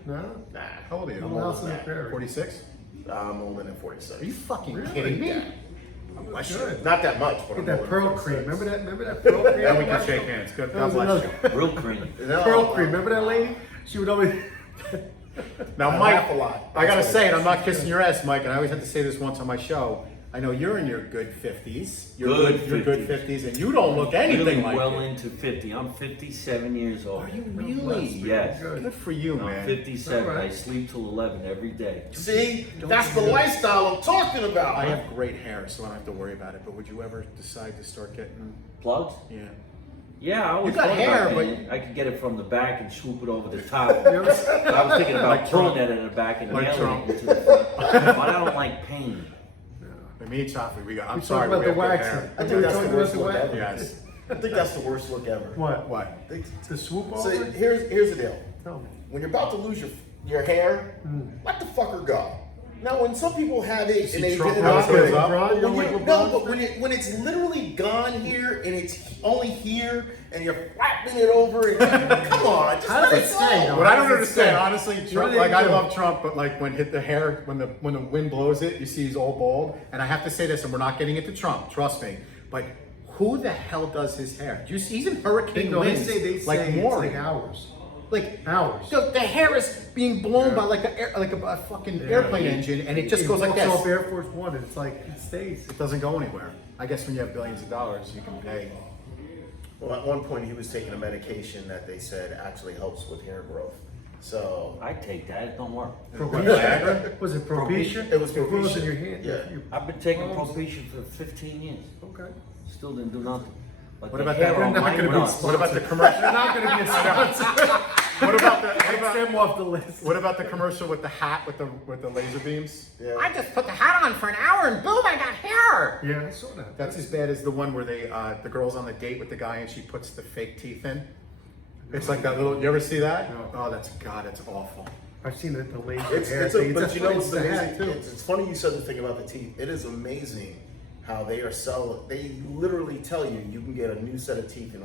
No? Nah, How old are you? Little house on the Nah. prairie. 46? I'm older than Are 47. you fucking Really? kidding me? Yeah. That's good. Not that much, but Get I'm that older pearl than cream. 46. Remember that pearl cream? Then we can shake hands. Good. That God was bless another- you. Real cream. No, Pearl cream. Remember that lady? She would always. Now, I Mike, laugh a lot. I gotta That's what say it it. is. I'm not kissing your ass, Mike, and I always have to say this once on my show. I know you're in your good 50s. You're good 50s, and you don't look anything Really like well it. into 50. I'm 57 years old. Are you bless really? you. Yes. Good. Good for you, I'm man. 57. All right. I sleep till 11 every day. See, that's the lifestyle I'm talking about. I have great hair, so I don't have to worry about it. But would you ever decide to start getting? Plugs? Yeah. Yeah, I always You got thought hair, about but- getting it. I could get it from the back and swoop it over the top. You ever- I was thinking about Like pulling Trump. it in the back and Like nailing Trump. it into the front. But I don't like pain. Me and Cioffi, we got. I'm We sorry, talked about we the have good waxing. hair. I think that's the Talking worst about look the ever. Yes. I think that's the worst look ever. What? What? The swoop So over? here's the deal. Tell me. When you're about to lose your hair, let the fucker go. Now, when some people have it and they Trump did it how on it goes up? LeBron, you don't like no, LeBron? but when it's literally gone here and it's only here and you're flapping it over and come on, just How let does it it stay, go. though? What I don't How does it understand, stay? honestly, What Trump. do they Like I do? love Trump, but like when hit the hair, when the wind blows it, you see he's all bald. And I have to say this, and we're not getting into Trump, trust me. But who the hell does his hair? Do you see? He's in hurricane No, they winds, say like it's Maury. like hours. Like Hours. the hair is being blown by like a fucking airplane engine, and it just goes like Walks off this. Air Force One, and it's like it stays. It doesn't go anywhere. I guess when you have billions of dollars, you can pay. Well, at one point he was taking a medication that they said actually helps with hair growth. So I take that. It don't work. Propecia? Was it Propecia? It was It grows in Propecia. your hand. Yeah. your I've been taking palms. Propecia for 15 years. Okay. Still didn't do nothing. But What the about hair that? They're on not my gonna be nuts. What about the commercial? They're not going to be a sponsor. What about the? What Take about, them off the list. what about the commercial with the hat with the laser beams? yeah. I just put the hat on for an hour and boom, I got hair. Yeah, I saw that. That's as bad as the one where the girl's on the date with the guy and she puts the fake teeth in. It's like that little. You ever see that? No. Oh, that's awful. I've seen the laser It's, hair it's a, thing. but That's you know what what's it's the hat, amazing? too. It's funny you said the thing about the teeth. It is amazing how they are selling. They literally tell you you can get a new set of teeth in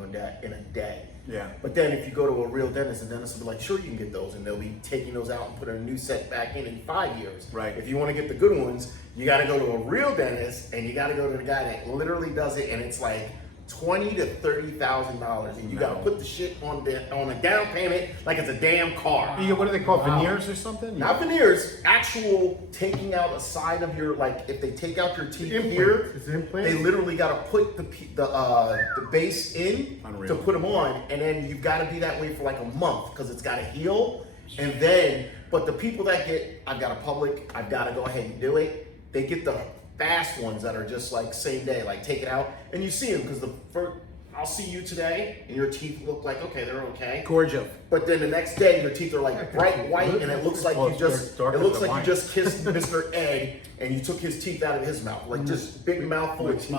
a day. Yeah. But then if you go to a real dentist, the dentist will be like, sure, you can get those, and they'll be taking those out and putting a new set back in 5 years. Right. If you want to get the good ones, you got to go to a real dentist, and you got to go to the guy that literally does it, and it's like $20,000 to $30,000, and you got to put the shit on a down payment like it's a damn car. What do they call veneers or something? Not veneers, actual taking out a side of your, like if they take out your teeth Implant. here, It's implants? they literally got to put the base in Unreal. to put them on, and then you've got to be that way for like a month because it's got to heal, and then, but the people that get, I've got a public, I've got to go ahead and do it, they get the fast ones that are just like same day, like take it out, and you see them because the first, I'll see you today, and your teeth look like, okay, they're okay. Gorgeous. But then the next day, your teeth are like bright white, and it looks like Well, you it's just darker it looks than like mine. you just kissed Mr. Ed, and you took his teeth out of his mouth, like just big mouthful of teeth.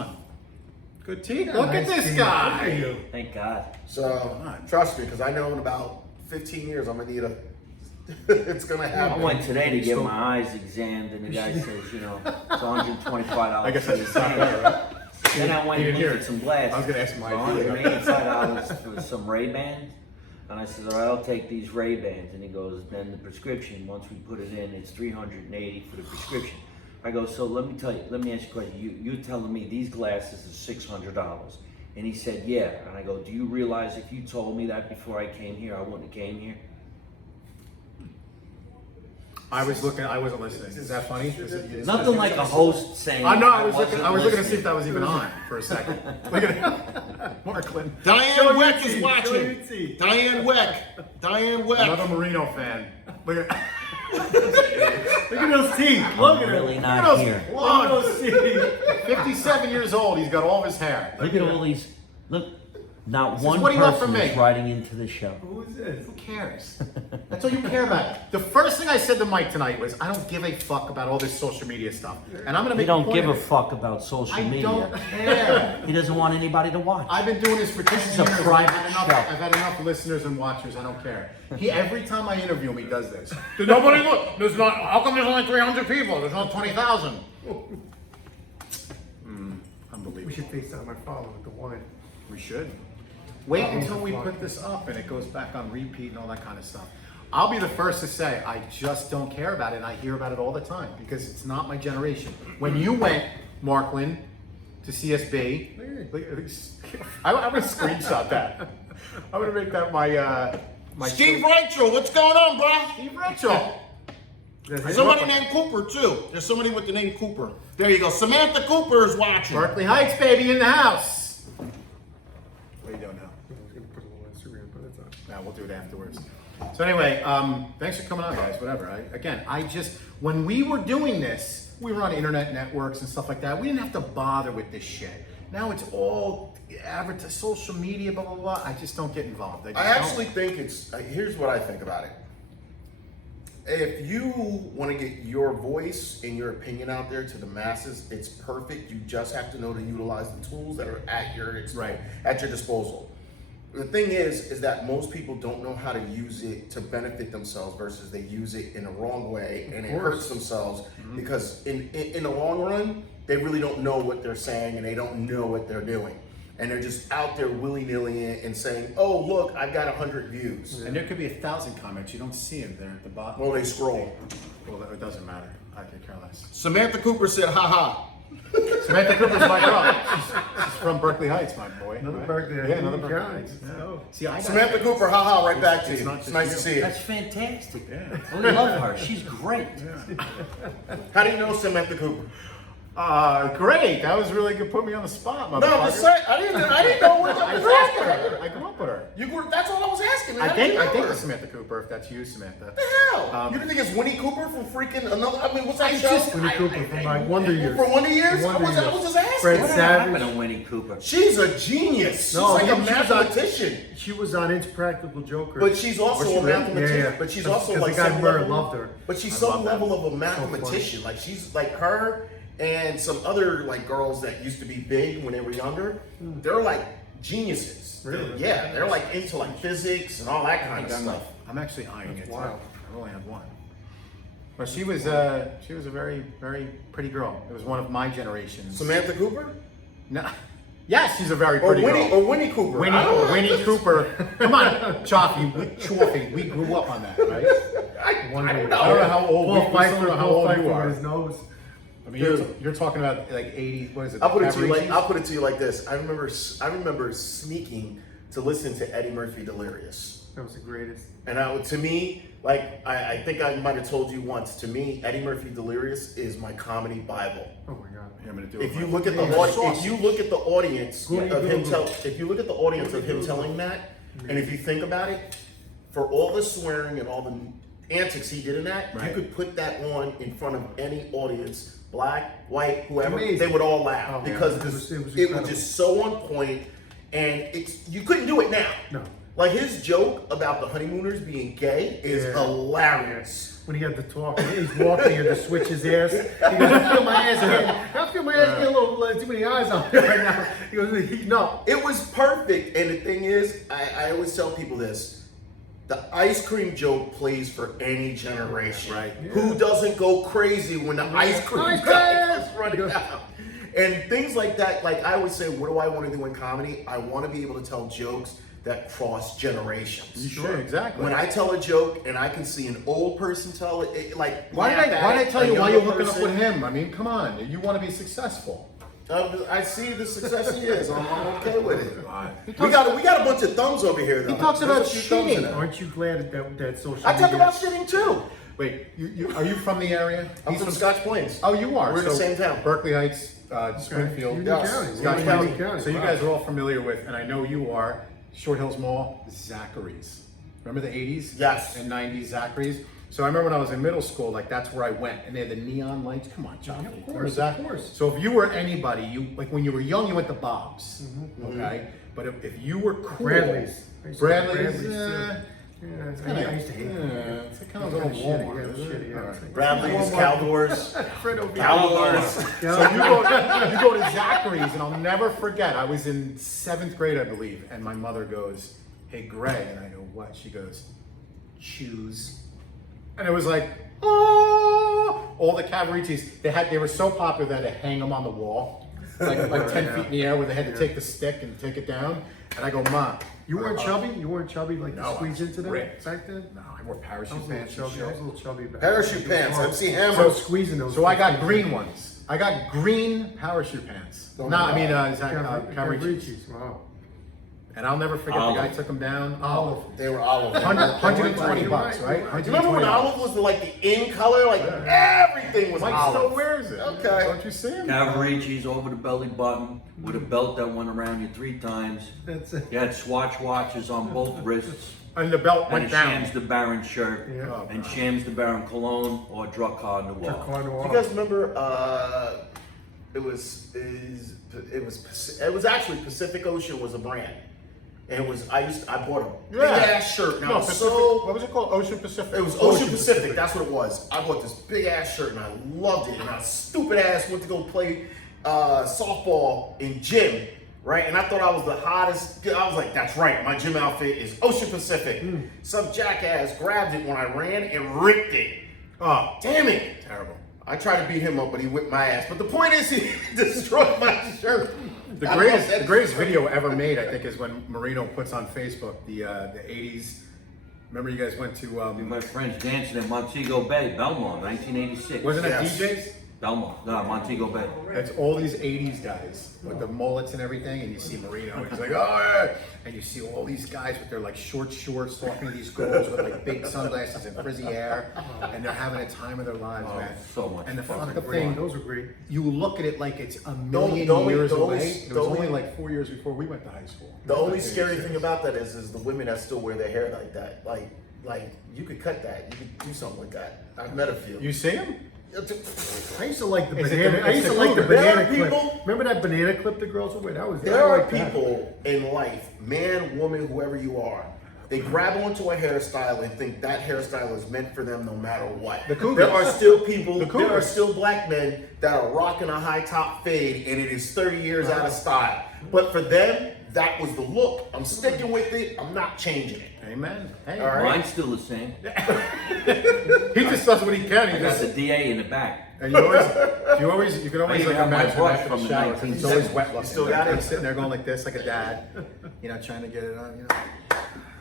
Good teeth. Yeah, Look at nice this teeth. Look at guy. you. Thank God. So on. trust me, because I know in about 15 years I'm gonna need a. It's gonna I happen. went today to get my eyes examined, and the guy says, you know, it's $125. I guess that's not better, right? Then I went You and didn't hear looked at it. some glasses. I was gonna ask Mike. $185 for some Ray-Bans. And I said, all right, I'll take these Ray-Bans. And he goes, then the prescription, once we put it in, it's $380 for the prescription. I go, so let me ask you a question. You're telling me these glasses are $600. And he said, yeah. And I go, do you realize if you told me that before I came here, I wouldn't have came here? I was looking. I wasn't listening. Is that funny? Nothing like a host saying. I know. I was wasn't looking to see if listening. that was even on for a second. Look at it. Marklyn. Diane Show Weck your is teeth, watching. show your teeth. Diane Weck. Diane Weck. Another Marino fan. Look at. Look at those teeth. Look I'm at really them. not those here. Look at those teeth. 57 years old. He's got all of his hair. Look at all these. Look, Not This is one what he left person from is me. writing into the show. Who is this? Who cares? That's all you care about. The first thing I said to Mike tonight was, I don't give a fuck about all this social media stuff. And I'm going to He make don't point give a of it. fuck about social I media. don't care. He doesn't want anybody to watch. I've been doing this for 10 This years. is a private show. I've had enough listeners and watchers. I don't care. Every time I interview him, he does this. There's nobody look. There's not. How come there's only 300 people? There's not 20,000. Unbelievable. We should FaceTime my father with the wine. We should. Wait until we put this up and it goes back on repeat and all that kind of stuff. I'll be the first to say I just don't care about it, and I hear about it all the time because it's not my generation. When you went, Marklyn, to CSB, I'm gonna screenshot that. I'm gonna make that my Steve Rachel, what's going on, bro? Steve Rachel. Somebody named Cooper too. There's somebody with the name Cooper. There you go. Samantha Cooper is watching. Berkeley Heights, baby, in the house. What are you doing now? I was gonna put a little Instagram, but it's not. Yeah, we'll do it afterwards. So anyway, thanks for coming on, guys. Whatever. When we were doing this, we were on internet networks and stuff like that. We didn't have to bother with this shit. Now it's all social media, blah blah blah. I just don't get involved. I actually think it's. Here's what I think about it. If you want to get your voice and your opinion out there to the masses, it's perfect. You just have to know to utilize the tools that are at your disposal. The thing is that most people don't know how to use it to benefit themselves versus they use it in a wrong way and it hurts themselves because in the long run, they really don't know what they're saying and they don't know what they're doing. And they're just out there willy-nilly and saying, oh, look, I've got 100 views. And there could be 1,000 comments. You don't see them. They're at the bottom. Well, they scroll. Well, it doesn't matter. I could care less. Samantha Cooper said, haha. Samantha Cooper's my girl. She's from Berkeley Heights, my boy. Another right? Berkeley. Yeah, another Berkeley Heights. Heights. Yeah. Oh. See, I Samantha Cooper, haha, right back to It's you. not It's just nice you. to see you. That's fantastic. Yeah. We love her. She's great. How do you know Samantha Cooper? Great. That was really good. Put me on the spot, motherfucker. No, just say, I didn't know what I was asking her. I grew up with her. That's all I was asking. I How think did you know her? it's Samantha Cooper, if that's you, Samantha. What the hell? You didn't think it's Winnie Cooper from freaking another? I mean, what's that I show? just- Winnie Cooper from like Wonder Years. From Wonder Years? Wonder I was Years. just asking. Fred What Savage. happened to Winnie Cooper? She's a genius. She's No, like a she was on- mathematician. She was on Impractical Joker. But she's also Was she a really? mathematician. Yeah. But she's Because also the like guy some Murr level. loved her. But she's I some love that. level of a mathematician. Like she's like her and some other like girls that used to be big when they were younger. They're like geniuses. Really? Yeah, they're like into like physics and all that kind of stuff. I'm actually eyeing it. Wow. I've only had one. But she was a very, very pretty girl. It was one of my generations. Samantha Cooper? No. Yes, she's a very Or pretty girl. Winnie Cooper. I don't know. Winnie Cooper. Come on, Cioffi. We grew up on that, right? I Wonder don't Years. I don't know know. how old. Paul We still don't know how old you with are. his nose. I mean, you're talking about like 80s. What is it? I'll put it to you like Aborigines? I'll put it to you like this. I remember sneaking to listen to Eddie Murphy Delirious. That was the greatest. And to me, like I think I might have told you once. To me, Eddie Murphy Delirious is my comedy bible. Oh my god. Yeah, I'm gonna do it. If you right. look at the Yeah. audience, if you look at the audience Goody of him Google. if you look at the audience of him telling that, and if you think about it, for all the swearing and all the antics he did in that, Right. you could put that on in front of any audience, black, white, whoever, Amazing. they would all laugh Oh, because yeah. it was incredible. just so on point, and you couldn't do it now. No. Like his joke about the honeymooners being gay is Yeah. hilarious. When he had to talk, he's walking and to switch his ass. He goes, I feel my ass. I feel my ass getting a little too many eyes on it right now. He goes, no. It was perfect, and the thing is, I always tell people this: the ice cream joke plays for any generation. Right. Who doesn't go crazy when the ice cream Ice guy cream! is running out? And things like that. Like I always say, what do I want to do in comedy? I want to be able to tell jokes that cross generations. Sure, exactly. When I tell a joke and I can see an old person tell it, like Why laugh did at I it, tell a you why younger you're hooking up person- with him? I mean, come on. You want to be successful. I see the success he is. I'm okay with it. He We got a bunch of thumbs over here though. He talks There's about a few thumbs in shitting. there. Aren't you glad that social I talk media? about shitting too. Wait, are you from the area? I'm He's from Scotch Plains. Oh, you are. We're in the same town. Berkeley Heights, Springfield. Union Yes. County. Scotch Union Plains. County. So you Wow. guys are all familiar with, and I know you are, Short Hills Mall, Zachary's. Remember the 80s? Yes. And 90s Zachary's? So I remember when I was in middle school, like that's where I went, and they had the neon lights. Come on, John. Of course, of course. So if you were anybody, like when you were young, you went to Bob's, Mm-hmm. okay? But if you were cool, Bradley's. I used to like Bradley's, too. yeah, I used to hate them. it's kind of a little Walmart. Yeah, isn't it? shitty, yeah. All It's right. like- Bradley's, Caldors, Fredo Caldors. So you go to Zachary's, and I'll never forget. I was in 7th grade, I believe, and my mother goes, "Hey, Greg," and I go, "What?" She goes, "Choose," and it was like, oh, all the Cavariccis. They were so popular that they hang them on the wall, like 10 feet in the air, where they had to take the stick and take it down. And I go, "Ma." You weren't chubby? You weren't chubby like No, to squeeze into them ripped. back then? No, I wore I parachute was a little pants and chubby. I was a shit. little chubby back Parachute then. pants. MC Hammer. I was squeezing those. So I got green ones. I got green parachute pants. No, I mean, Cavaricci's. Cavaricci's. Wow. And I'll never forget, the guy took them down. Olive. They were olive. 120 Right, bucks, right? right. Do you remember when olive was like the in color? Like everything was Mike olive. still wears it. Okay. Don't you see him? Cavaricci's over the belly button with a belt that went around you 3 times. That's it. You had Swatch watches on both wrists. And the belt And went a down. Shams the Baron shirt. Yeah. Oh, And Shams the Baron cologne or Drakkar Noir. Carnoir. You guys remember? It was actually Pacific Ocean was a brand. And it was I bought a big ass shirt. Now No, it was Pacific, so what was it called? Ocean Pacific. it was Ocean Pacific. That's what it was. I bought this big ass shirt and I loved it. And I stupid ass went to go play softball in gym, right? And I thought I was the hottest. I was like, that's right. My gym outfit is Ocean Pacific. Some jackass grabbed it when I ran and ripped it. Oh, Damn it! terrible. I tried to beat him up, but he whipped my ass. But the point is, he destroyed my shirt. The greatest video ever made, I think, is when Marino puts on Facebook the 80s. Remember, you guys went to My friends dancing at Montego Bay, Belmont, 1986. wasn't it Yes. DJs? Belmont, no, Montego Bay. It's all these 80s guys with the mullets and everything, and you see Marino, and he's like, oh, yeah. And you see all these guys with their like short shorts talking to these girls with like big sunglasses and frizzy hair, and they're having a time of their lives, man. So much And the fun. fucking Great. thing, Those are great. you look at it like it's a million don't- years don't- away. It was don't- only like 4 years before we went to high school. The only scary thing about that is the women that still wear their hair like that. Like you could cut that. You could do something with that. I've met a few. You see him? I used to like the Is it banana. the- I used to it's like the the banana cougar. clip. People- Remember that banana clip the girls would wear? That was. There I are like that. people in life, man, woman, whoever you are, they grab onto a hairstyle and think that hairstyle is meant for them no matter what. The cougars. There are still people, The there are cougars. still black men that are rocking a high top fade and it is 30 years out of style. But for them, that was the look. I'm sticking with it. I'm not changing it. Amen. Hey, All right. Mine's still the same. he just does what he can. He I got just, the DA in the back. and you can always I like even have my imagine brush after the from the shower, 'cause he's always 1970s. wet looking. Still Like, got it? he's sitting there going like this, like a dad, trying to get it on.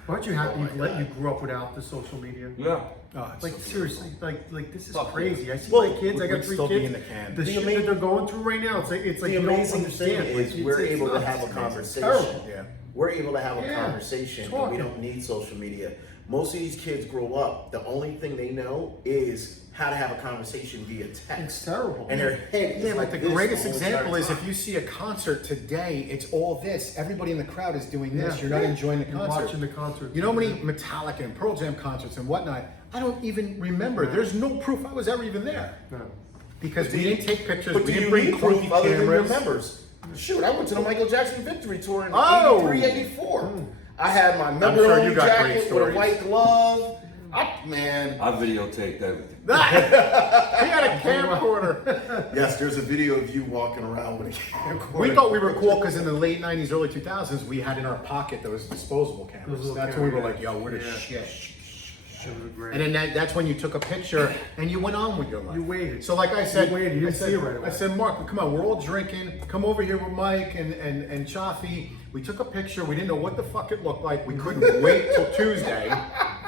Aren't you happy you grew up without the social media? Yeah. Oh, it's Like so seriously, like this is Fuck crazy. I see Well, my kids. I got we'd 3 still be kids. in the can. The The shit amazing- that they're going through right now, it's like The you don't amazing thing understand. is we're It's able to nuts. have a It's conversation. terrible. Yeah. We're able to have a Yeah. conversation and Talk. we don't need social media. Most of these kids grow up, the only thing they know is how to have a conversation via text. It's terrible. And their head is Yeah, like but this the greatest whole example entire is if time. you see a concert today, it's all this. Everybody in the crowd is doing this. Yeah. You're not enjoying the You're concert. watching the concert. You know how many Metallica and Pearl Jam concerts and whatnot? I don't even remember. There's no proof I was ever even there. No. Because we didn't take pictures, But we do didn't you bring need proof clunky other than your cameras. members? Shoot, I went to the Michael Jackson Victory Tour in Oh. 83, 84. I had my member sure only you got great jacket with a stories. white glove. Man. I videotaped everything. He had a camcorder. Yes, there's a video of you walking around with a camcorder. We thought we were cool because in the late 90s, early 2000s, we had in our pocket those disposable cameras. Those little That's when we were cameras. like, yo, we're the Yeah. shit. Shit was great. And then that's when you took a picture and you went on with your life. You waited. So like I said, You waited. You didn't I said, see it right away. I said, Mark, come on, we're all drinking. Come over here with Mike and Cioffi. We took a picture. We didn't know what the fuck it looked like. We couldn't wait till Tuesday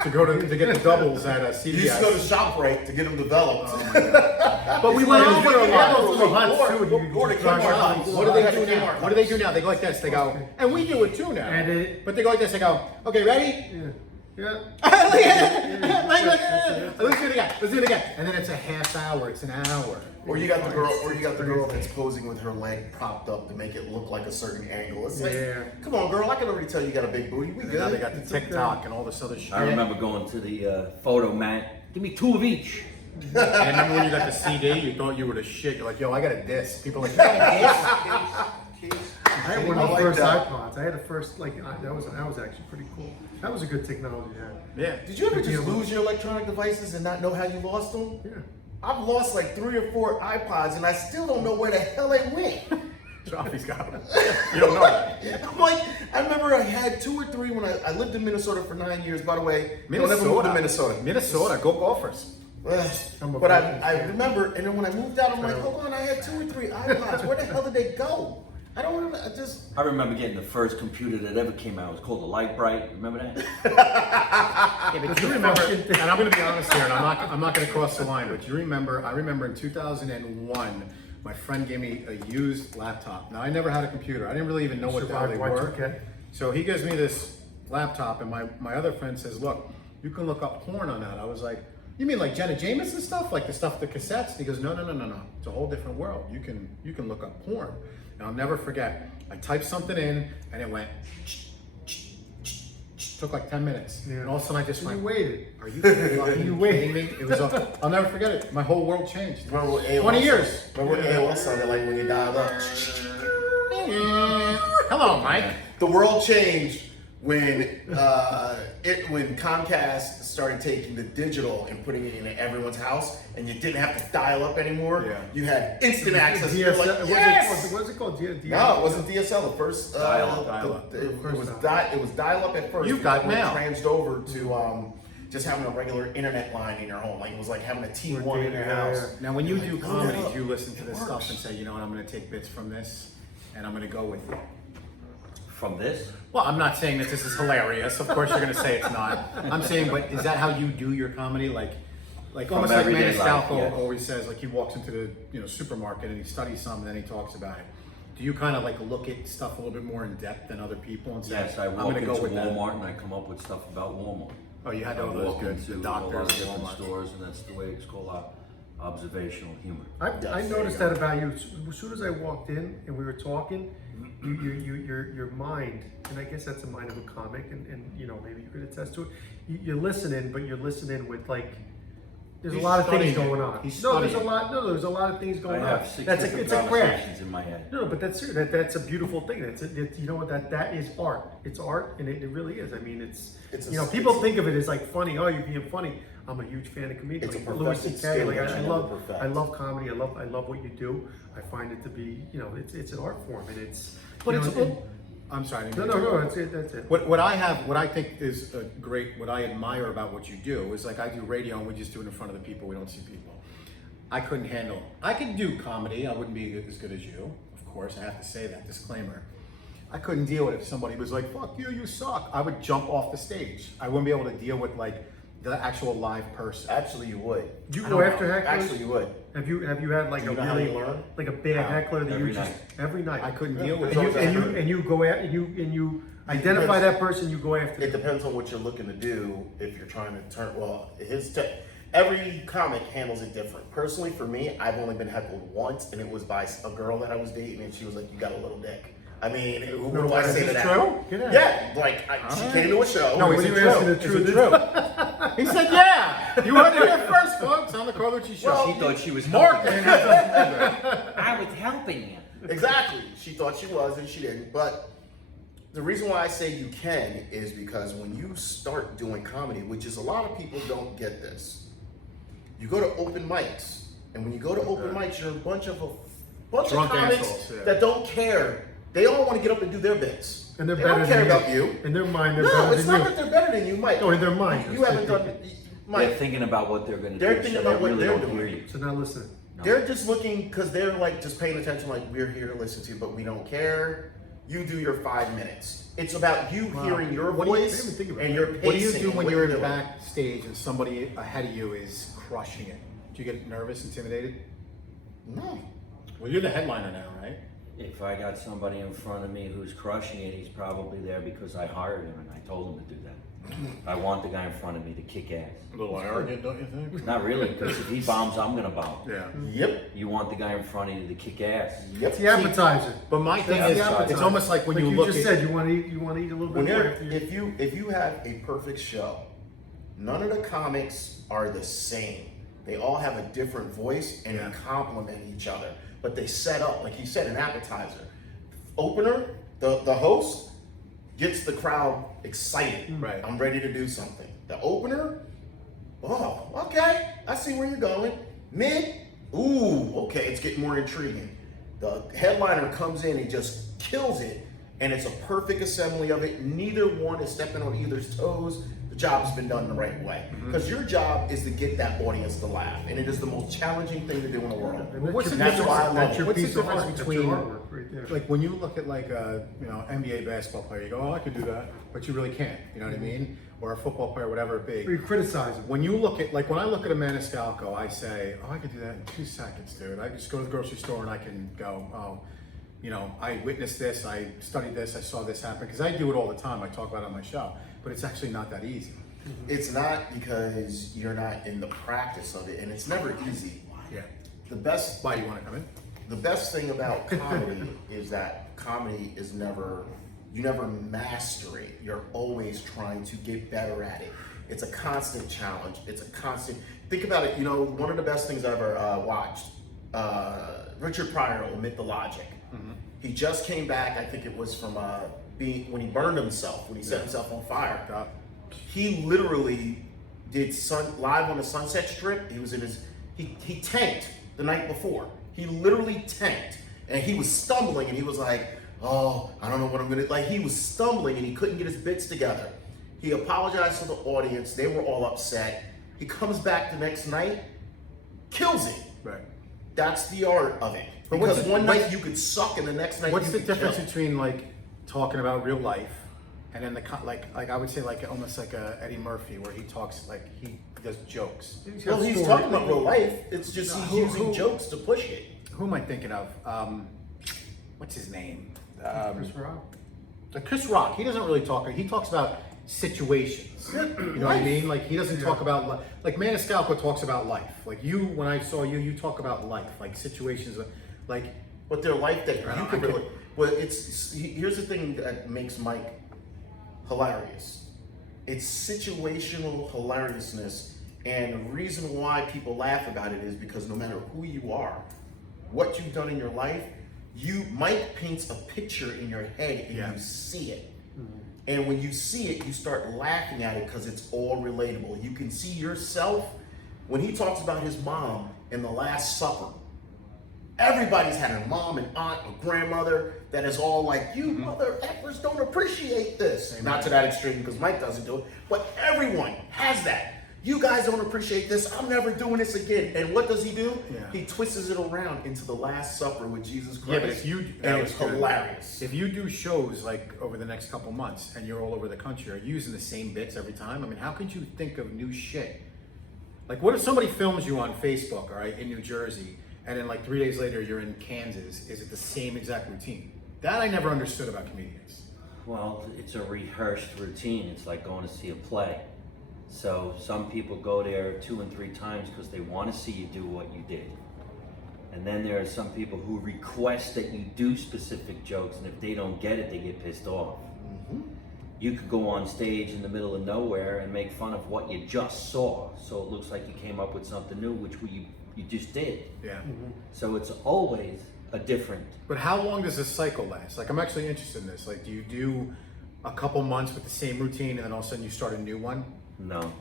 to go to get the doubles at You used to go to CVS. ShopRite to get them developed. But we went on with our lives. Those were hot too. Or the Drive Kmart. around. What do they do now? What do they do now? They go like this. They go, and we do it too now. And it- But they go like this. They go, okay, ready? Yeah. Let's do it again. Let's do it again. And then it's a half hour. It's an hour. Or you got the girl that's posing with her leg propped up to make it look like a certain angle. It's like, Yeah. come on, girl, I can already tell you got a big booty. We And now they good. got the TikTok and all this other shit. I remember going to the photo mat. Give me 2 of each. And remember when you got the CD, you thought you were the shit. You're like, yo, I got a disc. People are like, you got a disc? I had one of the like first that. iPods. I had the first, that was actually pretty cool. That was a good technology to have. Yeah. Did you ever just lose your electronic devices and not know how you lost them? Yeah. I've lost like 3 or 4 iPods and I still don't know where the hell they went. Cioffi'S got them. You don't know that. I'm like, I remember I had 2 or 3 when I lived in Minnesota for 9 years. By the way, don't ever move to Minnesota. Minnesota, go Golfers. But I remember, and then when I moved out, I'm like, hold on, I had 2 or 3 iPods. Where the hell did they go? I don't remember. I remember getting the first computer that ever came out. It was called the Light Bright. Remember that? Yeah, but you remember, and I'm going to be honest here, and I'm not going to cross the line, but I remember in 2001, my friend gave me a used laptop. Now, I never had a computer. I didn't really even know what the hell they were. Y2K. So he gives me this laptop, and my other friend says, look, you can look up porn on that. I was like, you mean like Jenna Jameson stuff? Like the cassettes? And he goes, no. It's a whole different world. You can look up porn. And I'll never forget. I typed something in, and it went, took like 10 minutes. Yeah. And all of a sudden I just went, You waited. are you fucking kidding me? It was I'll never forget it. My whole world changed. Remember what AOL 20 years. Remember what AOL sounded like when you dialed up? Hello, Mike. The world changed when when Comcast started taking the digital and putting it into everyone's house, and you didn't have to dial up anymore. Yeah. You had instant access. You're DSL, like, yes! what was it called? DSL? No, it wasn't DSL. The first Dial-up. It was dial up at first. You've got before it mail. Transed over to just having a regular internet line in your home. Like it was like having a T1 in your house. Now, when you You're do like, comedy, oh, you listen to it this works. stuff and say, you know what, I'm going to take bits from this, and I'm going to go with it. From this? Well, I'm not saying that this is hilarious. Of course, you're going to say it's not. I'm saying, but is that how you do your comedy? Like almost like everyday Manny life, Stalco yes. always says, like he walks into the supermarket and he studies something, and then he talks about it. Do you kind of like look at stuff a little bit more in depth than other people and say, Yes, I I'm walk going to into go with Walmart and I come up with stuff about Walmart. that? Oh, you had I all those walk good into the a lot doctors of and different Walmart. stores, and that's the way it's called observational humor. I there you noticed go. that about you. As soon as I walked in and we were talking, your mind, and I guess that's the mind of a comic, and maybe you could attest to it. You're listening, but you're listening with like. There's He's a lot of things studying it. going on. He's There's a studying. lot. No, there's a lot of things I going on. have 6 That's different it's a craft. conversations in my head. No, but that's a beautiful thing. You know what that is art. It's art, and it really is. I mean, it's people think of it as like funny. Oh, you're being funny. I'm a huge fan of comedians. It's a Like Louis perfected C.K. skill Like that I you love never perfect. I love comedy. I love what you do. I find it to be it's an art form, and it's. But you it's. know, I'm sorry. no. That's it. That's it. What I think is what I admire about what you do is like I do radio and we just do it in front of the people. We don't see people. I couldn't handle. I could do comedy. I wouldn't be as good as you, of course. I have to say that disclaimer. I couldn't deal with it if somebody was like, "Fuck you, you suck." I would jump off the stage. I wouldn't be able to deal with like the actual live person. Actually, you would. Do you I go don't after know. hecklers? Actually, you would. Have you had like Do you a know how really you learn? like a bad heckler that Every you just night. every night? I couldn't deal with And it. you go at and you identify that person. You go after. It depends on what you're looking to do. If you're trying to turn, every comic handles it different. Personally, for me, I've only been heckled once, and it was by a girl that I was dating, and she was like, "You got a little dick." I mean, who do I is say to this that? true? Get out. Yeah, like she came to a show. No, What is are it you asking true? the Is truth? it true? He said, "Yeah." You heard it here first, folks, on the Carlucci Show. She thought she was Marklyn. I was helping you. Exactly. She thought she was, and she didn't. But the reason why I say you can is because when you start doing comedy, which is a lot of people don't get this, you go to open mics, and when you go to open mics, you're a bunch of Drunk comics assholes, yeah. that don't care. They all want to get up and do their bits. And they're they better don't care than about you. In their mind, they're No, better it's than not you. that they're better than you, Mike. No, in their mind. You haven't done, They're Mike. thinking about what they're going to do. They're thinking so about they what really they're don't hear doing. you. So now listen. They're just looking because they're like just paying attention. Like we're here to listen to you, but we don't care. You do your 5 minutes. It's about you hearing your What do you- voice I didn't even think about and that. your What do you pacing do and when what you're in doing. backstage and somebody ahead of you is crushing it? Do you get nervous, intimidated? No. Well, you're the headliner now, right? If I got somebody in front of me who's crushing it, he's probably there because I hired him and I told him to do that. I want the guy in front of me to kick ass. A little arrogant, don't you think? Not really, because if he bombs, I'm going to bomb. Yeah. Yep. You want the guy in front of you to kick ass. Yep. It's the appetizer. But my thing That's is, the appetizer. it's almost like when you look just at... said, you want to eat a little When bit more you're, after you. if you have a perfect show, none of the comics are the same. They all have a different voice and Yeah. they complement each other. But they set up, like he said, an appetizer. opener, the host, gets the crowd excited. Right. I'm ready to do something. The opener, oh, okay, I see where you're going. Mid, ooh, okay, it's getting more intriguing. The headliner comes in and just kills it, and it's a perfect assembly of it. Neither one is stepping on either's toes. The job's been done the right way. Because your job is to get that audience to laugh, and it is the most challenging thing to do in the world. And What's the that's difference- why I love what's it. the What's the difference difference between- between artwork right there? Like when you look at like a NBA basketball player, you go, oh, I could do that, but you really can't. You know what I mean? Or a football player, whatever it be. Or you criticize them. When you look at, like when I look at a Maniscalco, I say, oh, I could do that in 2 seconds, dude. I just go to the grocery store and I can go, oh, you know, I witnessed this, I studied this, I saw this happen. Because I do it all the time. I talk about it on my show, but it's actually not that easy. It's not because you're not in the practice of it, and it's never easy. Yeah. The best Why, you want to come in? The best thing about comedy is that comedy is you never master it. You're always trying to get better at it. It's a constant challenge. It's a constant, think about it, you know, one of the best things I ever watched, Richard Pryor, Omit the Logic. Mm-hmm. He just came back, I think it was from when he burned himself, when he set himself on fire. God. He literally did live on the Sunset Strip. He was in he tanked the night before. He literally tanked, and he was stumbling, and he was like, oh, I don't know what I'm gonna, like he was stumbling and he couldn't get his bits together. He apologized to the audience. They were all upset. He comes back the next night, kills it. Right. That's the art of it. But what's Because the- one what's- night you could suck, and the next night What's you the could difference kill. between like talking about real life and then like I would say like almost like a Eddie Murphy where he talks like he does jokes. Well, he's talking about real life. It's just he's using jokes to push it. Who am I thinking of? What's his name? Chris Rock. Chris Rock. He doesn't really talk. He talks about situations. You know what I mean? Like he doesn't talk about like Maniscalco talks about life. Like you, when I saw you, you talk about life, like situations, like. But their life that you I can can- really. Well, here's the thing that makes Mike hilarious. It's situational hilariousness, and the reason why people laugh about it is because no matter who you are, what you've done in your life, Mike paints a picture in your head and you see it. And when you see it, you start laughing at it because it's all relatable. You can see yourself when he talks about his mom in The Last Supper. Everybody's had a mom, an aunt, a grandmother that is all like, you mother effers don't appreciate this. And not to that extreme because Mike doesn't do it, but everyone has that. You guys don't appreciate this. I'm never doing this again. And what does he do? Yeah. He twists it around into The Last Supper with Jesus Christ. Yeah, but if you and that it's was good. hilarious. If you do shows like over the next couple months and you're all over the country, are you using the same bits every time? I mean, how could you think of new shit? Like, what if somebody films you on Facebook, all right, in New Jersey, and then like 3 days later you're in Kansas? Is it the same exact routine? That I never understood about comedians. Well, it's a rehearsed routine. It's like going to see a play. So some people go there 2 and 3 times because they want to see you do what you did. And then there are some people who request that you do specific jokes, and if they don't get it, they get pissed off. You could go on stage in the middle of nowhere and make fun of what you just saw, so it looks like you came up with something new, which you just did. Yeah. So it's always a different. But how long does this cycle last? Like, I'm actually interested in this. Like, do you do a couple months with the same routine and then all of a sudden you start a new one? No.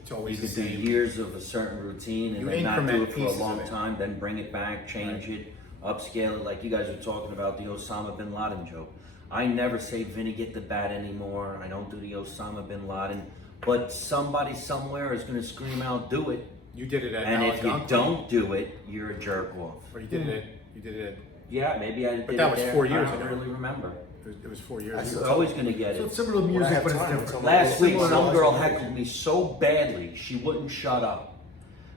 It's You always the could do same. years of a certain routine and You then not do increment it for a pieces long of it. time, then bring it back, change it, upscale it, like you guys are talking about the Osama bin Laden joke. I never say Vinny get the bat anymore. I don't do the Osama bin Laden, but somebody somewhere is gonna scream out, do it. You did it at And if you Algonquin. don't do it, you're a jerk off. Or you did it at, Yeah, maybe I did that it was there. 4 years I don't ago. really remember. it was 4 years You're ago. always gonna get So it. it's similar When I music, have but it's time, different. Last week, Similar some to girl music. heckled me so badly, she wouldn't shut up.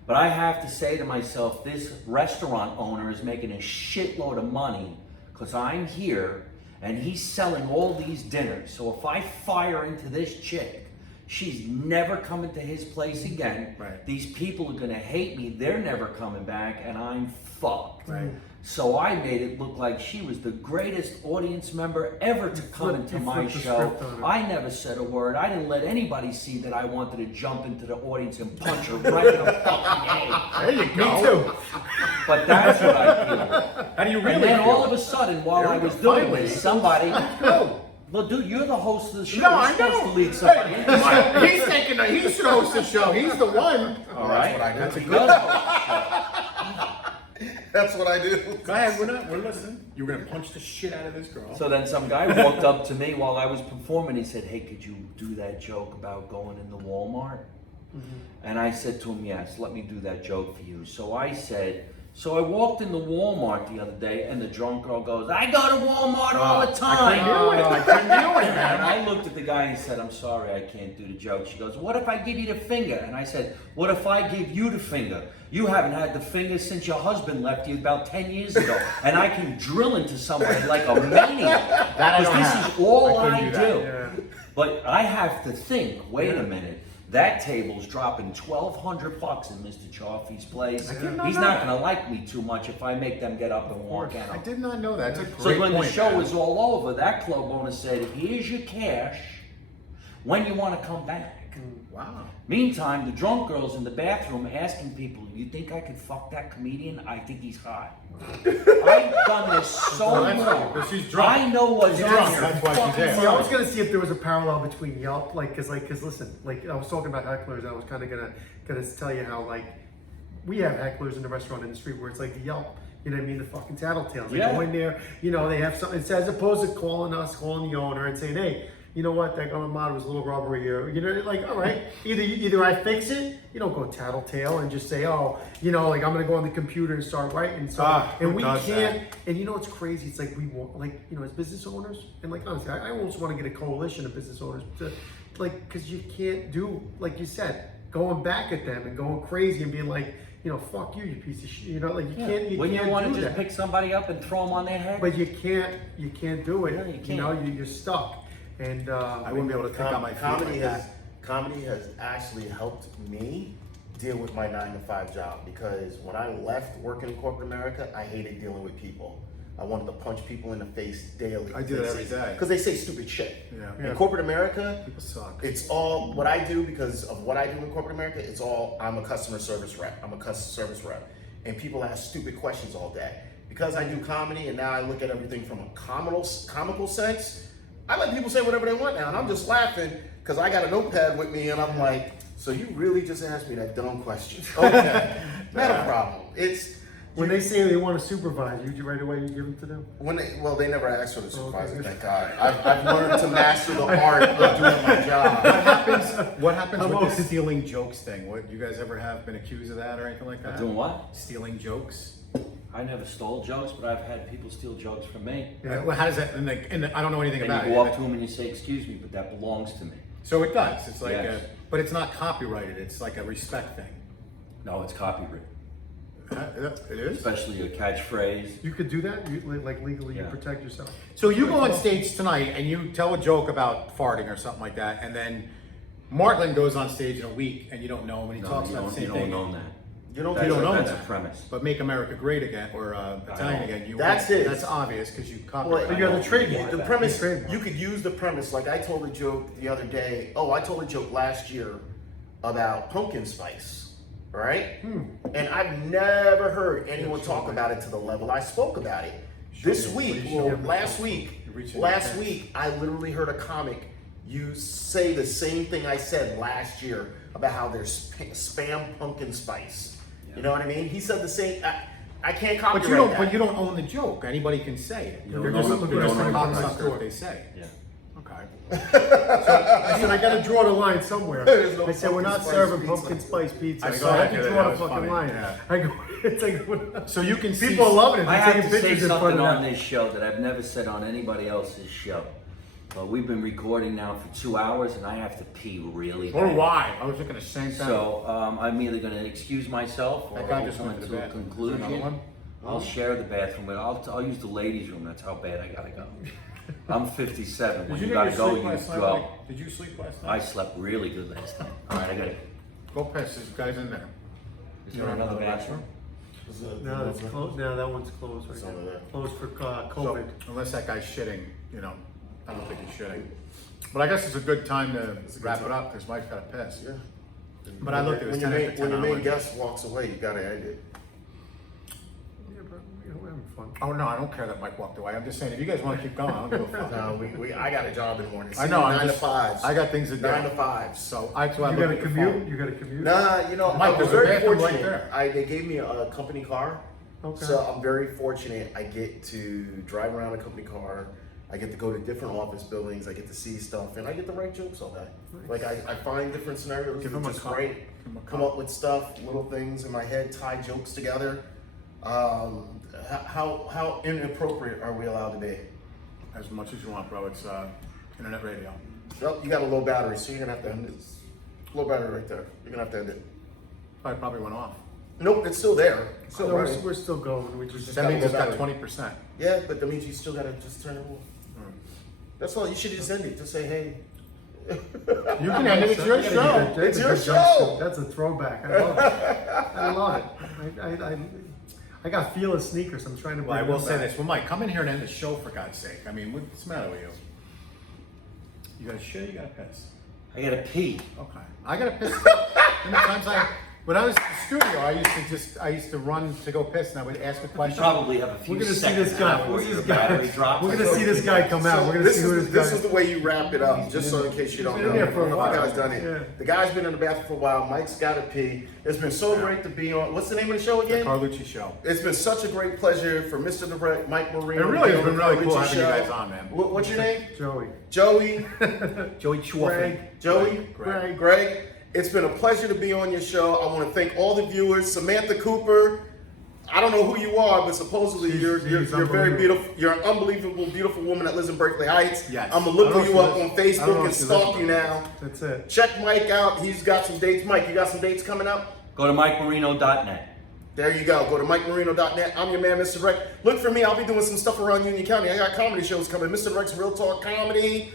But I have to say to myself, this restaurant owner is making a shitload of money because I'm here and he's selling all these dinners. So if I fire into this chick, she's never coming to his place again. Right. These people are gonna hate me, they're never coming back, and I'm fucked. Right. So I made it look like she was the greatest audience member ever to come into my flipped the show. script on her. I never said a word. I didn't let anybody see that I wanted to jump into the audience and punch her right in the fucking head. There you go. Me too. But that's what I feel. How do you really And then feel? all of a sudden, while I was doing this, somebody, well, dude, you're the host of the show. No, You're I supposed know. to lead somebody. Hey, he's taking the, he should host the show. He's the one. All right. That's what I do. That's a good That's what I do. Go ahead, we're listening. You're gonna punch the shit out of this girl. So then some guy walked up to me while I was performing. He said, hey, could you do that joke about going into Walmart? And I said to him, yes, let me do that joke for you. So I said, so I walked into Walmart the other day and the drunk girl goes, I go to Walmart all the time. I couldn't do it, And man. I looked at the guy and said, I'm sorry, I can't do the joke. She goes, what if I give you the finger? And I said, what if I give you the finger? You haven't had the finger since your husband left you about 10 years ago. And I can drill into somebody like a maniac. That I Because don't this have. is all I I couldn't do. do that. Yeah. But I have to think, wait a minute. That table's dropping $1,200 in Mr. Cioffi'S place. I did not He's know not that. going to like me too much if I make them get up and walk I out. did not know that. That's a So great when point, the show man. was all over, that club owner said, here's your cash when you want to come back. Wow. Meantime, the drunk girl's in the bathroom asking people, you think I could fuck that comedian? I think he's hot. I've done this so That's much. right. She's drunk. I know what's She's in drunk. here. That's why she's Fucking there. See, I was gonna see if there was a parallel between Yelp, like, cause listen, like I was talking about hecklers. I was kind of gonna tell you how like we have hecklers in the restaurant industry where it's like the Yelp. You know what I mean? The fucking tattletales. They Yeah. go in there, you know, they have something. It's as opposed to calling the owner and saying, hey, you know what, that going mod was a little rubbery, or you know, like, all right, either I fix it, you don't go tattletale and just say, oh, you know, like I'm gonna go on the computer and start writing. So Who and we does can't. that? And you know what's crazy? It's like we want, like, you know, as business owners, and like honestly, I almost want to get a coalition of business owners to, like, because you can't do, like you said, going back at them and going crazy and being like, you know, fuck you, you piece of shit. You know, like you can't. You Wouldn't can't you want do to just that. pick somebody up and throw them on their head? But you can't do it. Yeah, you You know, can't. you're stuck. And I wouldn't be able to think on my feet like that. Comedy has actually helped me deal with my 9-to-5 job, because when I left working in corporate America, I hated dealing with people. I wanted to punch people in the face daily. I do that every day. Because they say stupid shit. Yeah. In corporate America, People suck. it's all what I do, because of what I do in corporate America. It's all, I'm a customer service rep. I'm a customer service rep. And people ask stupid questions all day. Because I do comedy and now I look at everything from a comical sense, I let people say whatever they want now. And I'm just laughing because I got a notepad with me and I'm like, so you really just asked me that dumb question? Okay, not a problem. It's, when they say they want to supervise you right away you give them to them. when they never ask for the supervisor, Okay. thank God. I've learned to master the art of doing my job. What happens I'm with always- the stealing jokes thing? What, you guys ever have been accused of that or anything like that? Doing what? Stealing jokes? I never stole jokes, but I've had people steal jokes from me. Yeah. Well, how does that, and I don't know anything And about you go up it. to them and you say, excuse me, but that belongs to me. So it does. It's like, Yes. but it's not copyrighted. It's like a respect thing. No, it's copyrighted. It is? Especially a catchphrase. You could do that. You like legally, you Yeah. protect yourself. So you go on stage tonight and you tell a joke about farting or something like that, and then Marklyn goes on stage in a week and you don't know him and he No, talks you about the don't, same you thing. don't know that. You don't That's, you don't know that's that. a premise. But Make America Great Again or Italian know. again, you That's won't. it. That's obvious because you Well, copyright. But you have the trademark. The that. premise, The trademark. you could use the premise. Like I told a joke the other day. Oh, I told a joke last year about pumpkin spice, right? And I've never heard anyone talk about it to the level I spoke about it. This week, well, last week, I literally heard a comic say the same thing I said last year about how there's spam pumpkin spice. You know what I mean? He said the same. I can't copyright But you don't. that. But you don't own the joke. Anybody can say it. You don't They're own just it. they're You just don't a own it. cocksucker if they say. Yeah. Okay. I said I got to draw the line somewhere. There's no I said we're not pumpkin spice serving pizza. pumpkin spice pizza. I I saw go, I that can the other draw day. the That was fucking funny, line. yeah. I go, it's like what- So you can see. people are loving it. I They're have taking to say pictures in front something of on that. this show that I've never said on anybody else's show. But we've been recording now for 2 hours and I have to pee really bad. Or why? I was looking at the same thing. So I'm either going to excuse myself or That guy I'll just come went to to the a bathroom. conclusion. Is there another one? I'll share the bathroom, but I'll use the ladies' room. That's how bad I gotta go. I'm 57. When Did you you gotta get go, your sleep you last night? go. Mike? Did you sleep last I night? slept really good last night. All right, I gotta. Go piss. This guy's in there. Is there another bathroom? No, that's closed. No, that one's closed right over now. there. Closed for So, COVID. unless that guy's shitting, you know, I don't think he's shitting. But I guess it's a good time to wrap it up because Mike's got to piss. Yeah. But I looked at it was when 10 your after 10 main hours. guest walks away, you gotta end it. we're having fun. Oh no, I don't care that Mike walked away. I'm just saying, if you guys want to keep going, I don't give a fuck. No, I got a job in the morning. I know. 9 to 5. I got things to do. 9 to 5. So that's why You I got to look at the commute? phone. You got to commute? Nah, you know, Mike, I was there's a very bathroom right fortunate. there. They gave me a company car. Okay. So I'm very fortunate. I get to drive around a company car. I get to go to different office buildings. I get to see stuff, and I get to write jokes all day. Nice. Like I find different scenarios Give that him a just call. write, Give him a come call. up with stuff, little things in my head, tie jokes together. How inappropriate are we allowed to be? As much as you want, bro. It's internet radio. Well, you got a low battery, so you're gonna have to end it. Low battery right there. You're gonna have to end it. Probably went off. Nope, it's still there. It's still No, running. we're still going. We just That means it's got battery. 20%. Yeah, but that means you still gotta just turn it off. That's all. You should just end it. Just say, hey. You can end it. It's your show. It's your That's a good show. jump. That's a throwback. I love it. I love it. I got fearless sneakers. I'm trying to. Well, I bring will them say back. this. Well, Mike, come in here and end the show for God's sake. I mean, what's the matter with you? You got to shit. You got to piss. I gotta pee. Okay. I got to piss. How many times when I was in the studio, I used to run to go piss, and I would ask a question. Probably have a few We're gonna see seconds this guy. before We're your this battery guy. drops. We're gonna see this guy come out. We're gonna see who This this is guy. the way you wrap it up, just so in case you don't been know. in there for a The while. guy's done it. Yeah. The guy's been in the bathroom for a while. Mike's got to pee. It's been so great to be on. What's the name of the show again? Carlucci Show. It's been such a great pleasure for Mr. Direct, Mike Marino. It really to has be been on the really cool Carlucci having you Show. guys on, man. What's your name? Joey. Joey. Joey Cioffi. Joey. Greg. Greg. It's been a pleasure to be on your show. I want to thank all the viewers. Samantha Cooper. I don't know who you are, but supposedly you're very unbelievable. beautiful. You're an unbelievable, beautiful woman that lives in Berkeley Heights. Yes. I'm gonna I look don't you know up if on she lives- I don't know Facebook and if she lives stalk in you Berkeley. now. That's it. Check Mike out. He's got some dates. Mike, you got some dates coming up? Go to MikeMarino.net. There you go. Go to MikeMarino.net. I'm your man, Mr. Direct. Look for me. I'll be doing some stuff around Union County. I got comedy shows coming. Mr. Direct's Real Talk Comedy.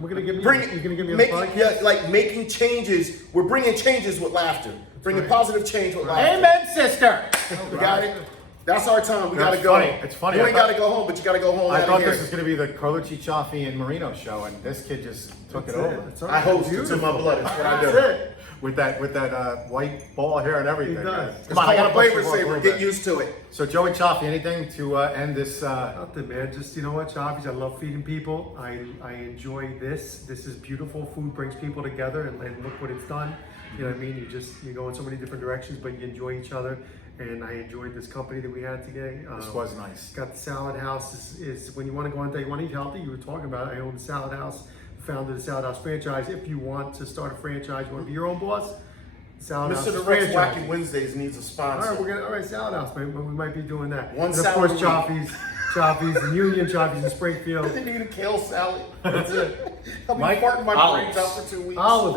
We're gonna give you. Bring You're gonna give me a making, podcast. yeah, like making changes. We're bringing changes with laughter. Bringing right. positive change with laughter. Amen, sister. We got it. That's our time. We That's gotta go. funny. It's funny. You I ain't thought- gotta go home, but you gotta go home. I out thought of here. this was going to be the Carlucci, Cioffi and Marino show, and this kid just took it over. That's all I right. host. It's in Beautiful. my blood. It's what I do. That's it. With that white ball hair and everything. He does. It's Come on, I called got a to flavor saver. Get used to it. So Joey Cioffi, anything to end this? Nothing, man. Just, you know what, Cioffi'S, I love feeding people. I enjoy this. This is beautiful. Food brings people together, and look what it's done. You know what I mean? You go in so many different directions, but you enjoy each other. And I enjoyed this company that we had today. This was nice. Got the Salad House. Is when you want to go on day, you want to eat healthy. You were talking about it. I own the Salad House. Founded the Salad House franchise. If you want to start a franchise, you want to be your own boss. Salad House Mr. is Direct's franchise. Wacky Wednesdays needs a All sponsor. right, all right, Salad House, man. We might be doing that. One and of salad course, a week. Cioffi'S in Union, Cioffi'S in Springfield. They need a kale salad. That's it. I'll be Mike farting my Olives. brains out for 2 weeks. Olive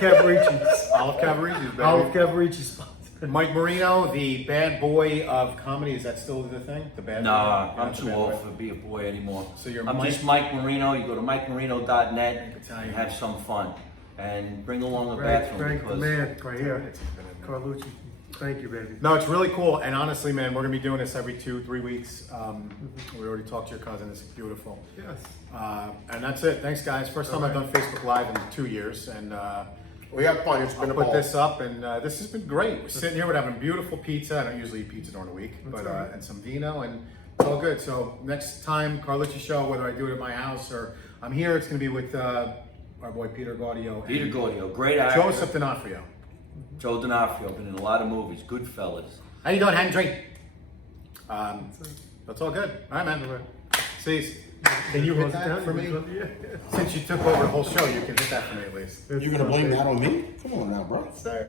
Cavaricci's. Olive Cavaricci's, baby. Olive Cavaricci's sponsor. Mike Marino, the bad boy of comedy, is that still the thing? The bad Nah, boy? I'm Not the too bad old boy. to be a boy anymore. So you're I'm Mike- just Mike Marino. You go to MikeMarino.net Italian. and have some fun. And bring along the Greg, bathroom Greg, the because man, right here. Carlucci. Thank you, baby. No, it's really cool. And honestly, man, we're going to be doing this every 2-3 weeks. We already talked to your cousin. It's beautiful. Yes. And that's it. Thanks, guys. First time I've done Facebook Live in 2 years. And We have fun. It's been I'll a put ball. this up, and this has been great. We're sitting here, we're having beautiful pizza. I don't usually eat pizza during the week, but all right. and some vino, and it's all good. So next time, Carlucci Show, whether I do it at my house or I'm here, it's going to be with our boy Peter Gaudio. Peter and Gaudio, great actor. Joseph D'Onofrio. Joe D'Onofrio, been in a lot of movies. Goodfellas. How you doing, Henry? That's all good. All right, man. All right. See, can you hit that for me? Yeah. Since you took over the whole show, you can hit that for me at least. You're gonna blame that on me? Come on now, bro. Sorry.